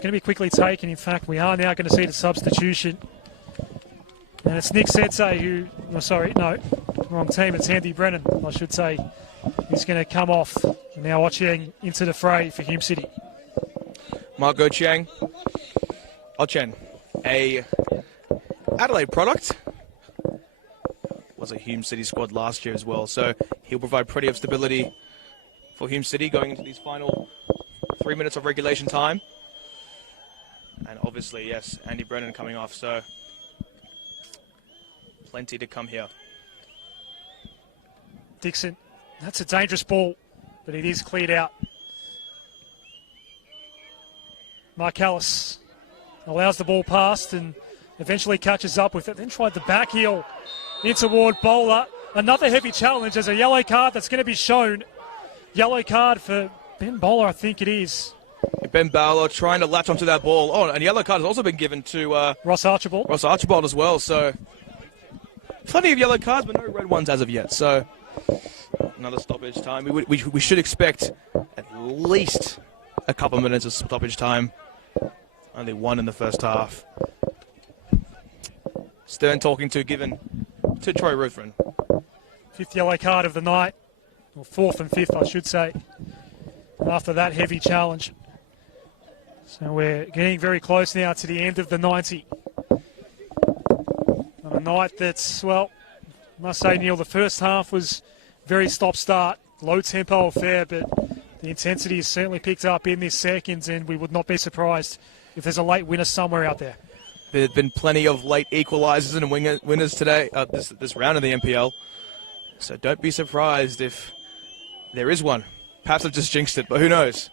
going to be quickly taken. In fact, we are now going to see the substitution. And it's Nick Setze who, wrong team. It's Andy Brennan, I should say. He's going to come off. And now Ochieng into the fray for Hume City. Mark Ochieng, a Adelaide product, was a Hume City squad last year as well. So he'll provide plenty of stability for Hume City going into these final 3 minutes of regulation time. And obviously, yes, Andy Brennan coming off. So plenty to come here. Dixon, that's a dangerous ball, but it is cleared out. Markellis allows the ball past and eventually catches up with it. Then tried the back heel in toward Bowler. Another heavy challenge. There's a yellow card that's going to be shown. Yellow card for Ben Bowler, I think it is. Ben Bowler trying to latch onto that ball. Oh, and a yellow card has also been given to Ross Archibald. Ross Archibald as well. So plenty of yellow cards, but no red ones as of yet. So another stoppage time. We should expect at least a couple of minutes of stoppage time. Only one in the first half. Stern talking to Troy Ruthven. Fifth yellow card of the night. Or fourth and fifth, I should say. After that heavy challenge. So we're getting very close now to the end of the 90. On a night that's, well, I must say, Neil, the first half was very stop-start, low-tempo affair, but the intensity has certainly picked up in this second, and we would not be surprised if there's a late winner somewhere out there. There have been plenty of late equalisers and winners today, this round of the NPL. So don't be surprised if there is one. Perhaps I've just jinxed it, but who knows?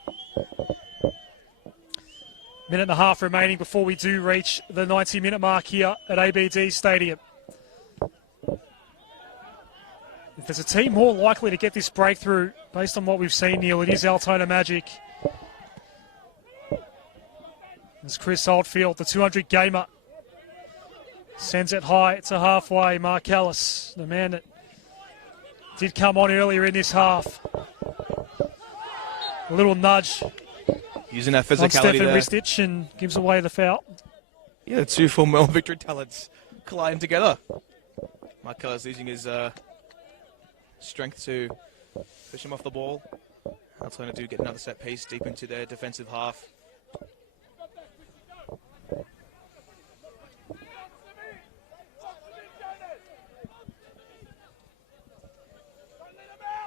Minute and a half remaining before we do reach the 90-minute mark here at ABD Stadium. If there's a team more likely to get this breakthrough, based on what we've seen, Neil, it is Altona Magic. As Chris Oldfield, the 200 gamer, sends it high to halfway. Markellis, the man that did come on earlier in this half. A little nudge using that on physicality Stefan there. Ristic and gives away the foul. Yeah, the two former victory talents colliding together. Marcellus using his strength to push him off the ball. Altona do get another set piece deep into their defensive half.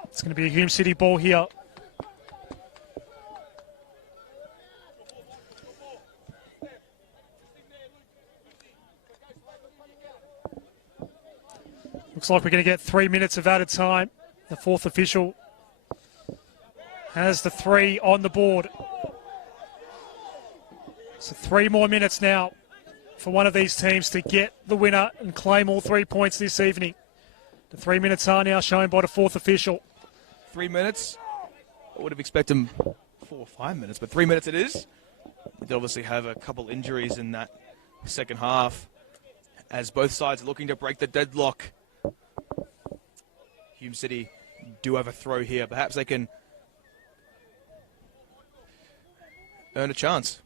It's going to be a Hume City ball here. Looks like we're going to get 3 minutes of added time. The fourth official has the 3 on the board. So 3 more minutes now for one of these teams to get the winner and claim all 3 points this evening. The 3 minutes are now shown by the fourth official. 3 minutes. I would have expected 4 or 5 minutes, but 3 minutes it is. We did obviously have a couple injuries in that second half as both sides are looking to break the deadlock. Hume City do have a throw here. Perhaps they can earn a chance.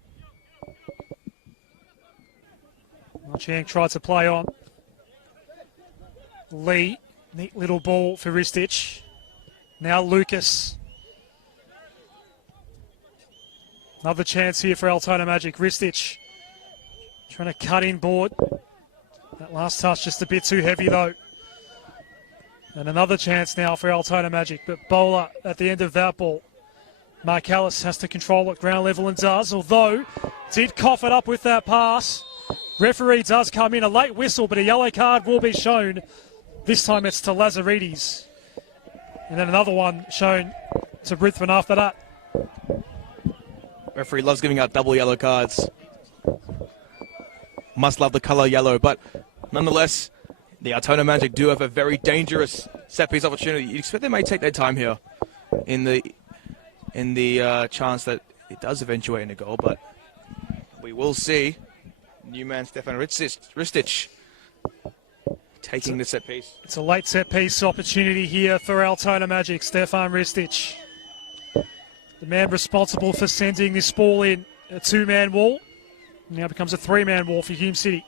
Chang tried to play on. Lee, neat little ball for Ristich. Now Lucas. Another chance here for Altona Magic. Ristich trying to cut in board. That last touch just a bit too heavy though. And another chance now for Altona Magic, but Bowler at the end of that ball. Marcellus has to control at ground level and does, although did cough it up with that pass. Referee does come in, a late whistle, but a yellow card will be shown. This time it's to Lazaridis. And then another one shown to Brithman after that. Referee loves giving out double yellow cards. Must love the colour yellow, but nonetheless, the Altona Magic do have a very dangerous set-piece opportunity. You'd expect they may take their time here in the chance that it does eventuate in a goal, but we will see. New man Stefan Ristich taking the set-piece. It's a late set-piece opportunity here for Altona Magic, Stefan Ristich. The man responsible for sending this ball in, a 2-man wall. Now becomes a 3-man wall for Hume City.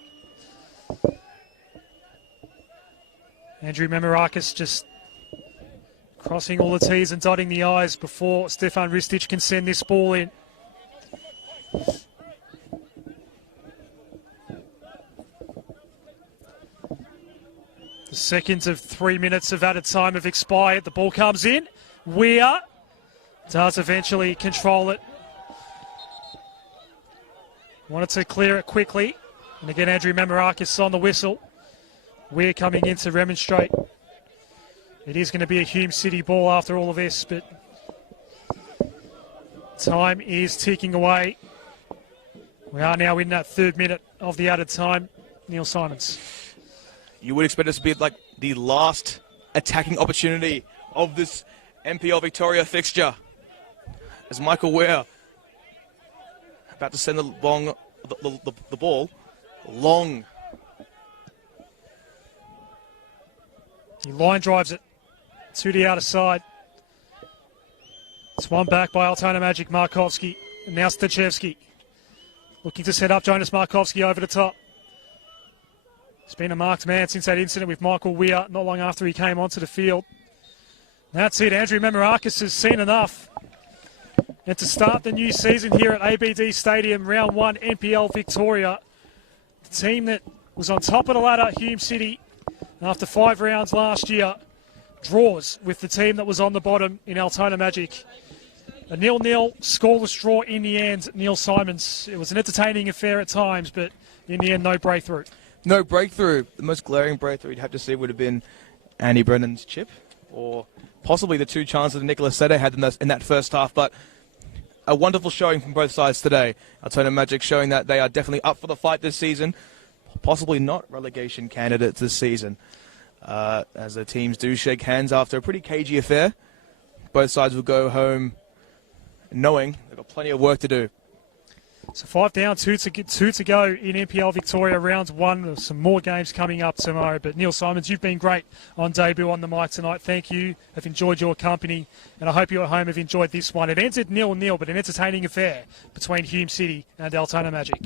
Andrew Memorakis just crossing all the T's and dotting the I's before Stefan Ristich can send this ball in. The seconds of 3 minutes of added time have expired. The ball comes in. Weir does eventually control it. Wanted to clear it quickly. And again, Andrew Memorakis on the whistle. We're coming in to remonstrate. It is going to be a Hume City ball after all of this, but time is ticking away. We are now in that 3rd minute of the added time. Neil Simons. You would expect this to be like the last attacking opportunity of this NPL Victoria fixture. As Michael Weir about to send the ball long. He line drives it to the outer side. It's one back by Altona Magic, Markovski. And now Stachevski. Looking to set up Jonas Markovski over the top. He's been a marked man since that incident with Michael Weir not long after he came onto the field. That's it. Andrew Memorakis has seen enough. And to start the new season here at ABD Stadium, round 1 NPL Victoria. The team that was on top of the ladder, Hume City, after 5 rounds last year, draws with the team that was on the bottom in Altona Magic. A 0-0 scoreless draw in the end, Neil Simons. It was an entertaining affair at times, but in the end, no breakthrough. No breakthrough. The most glaring breakthrough you'd have to see would have been Andy Brennan's chip, or possibly the 2 chances that Nicholas Sete had in that first half, but a wonderful showing from both sides today. Altona Magic showing that they are definitely up for the fight this season, possibly not relegation candidates this season, as the teams do shake hands after a pretty cagey affair. Both sides will go home knowing they've got plenty of work to do. So 5 down, 2 to go in NPL Victoria round 1. There's some more games coming up tomorrow. But Neil Simons, you've been great on debut on the mic tonight. Thank you. I've enjoyed your company, and I hope you at home have enjoyed this one. It ended 0-0, but an entertaining affair between Hume City and Altona Magic.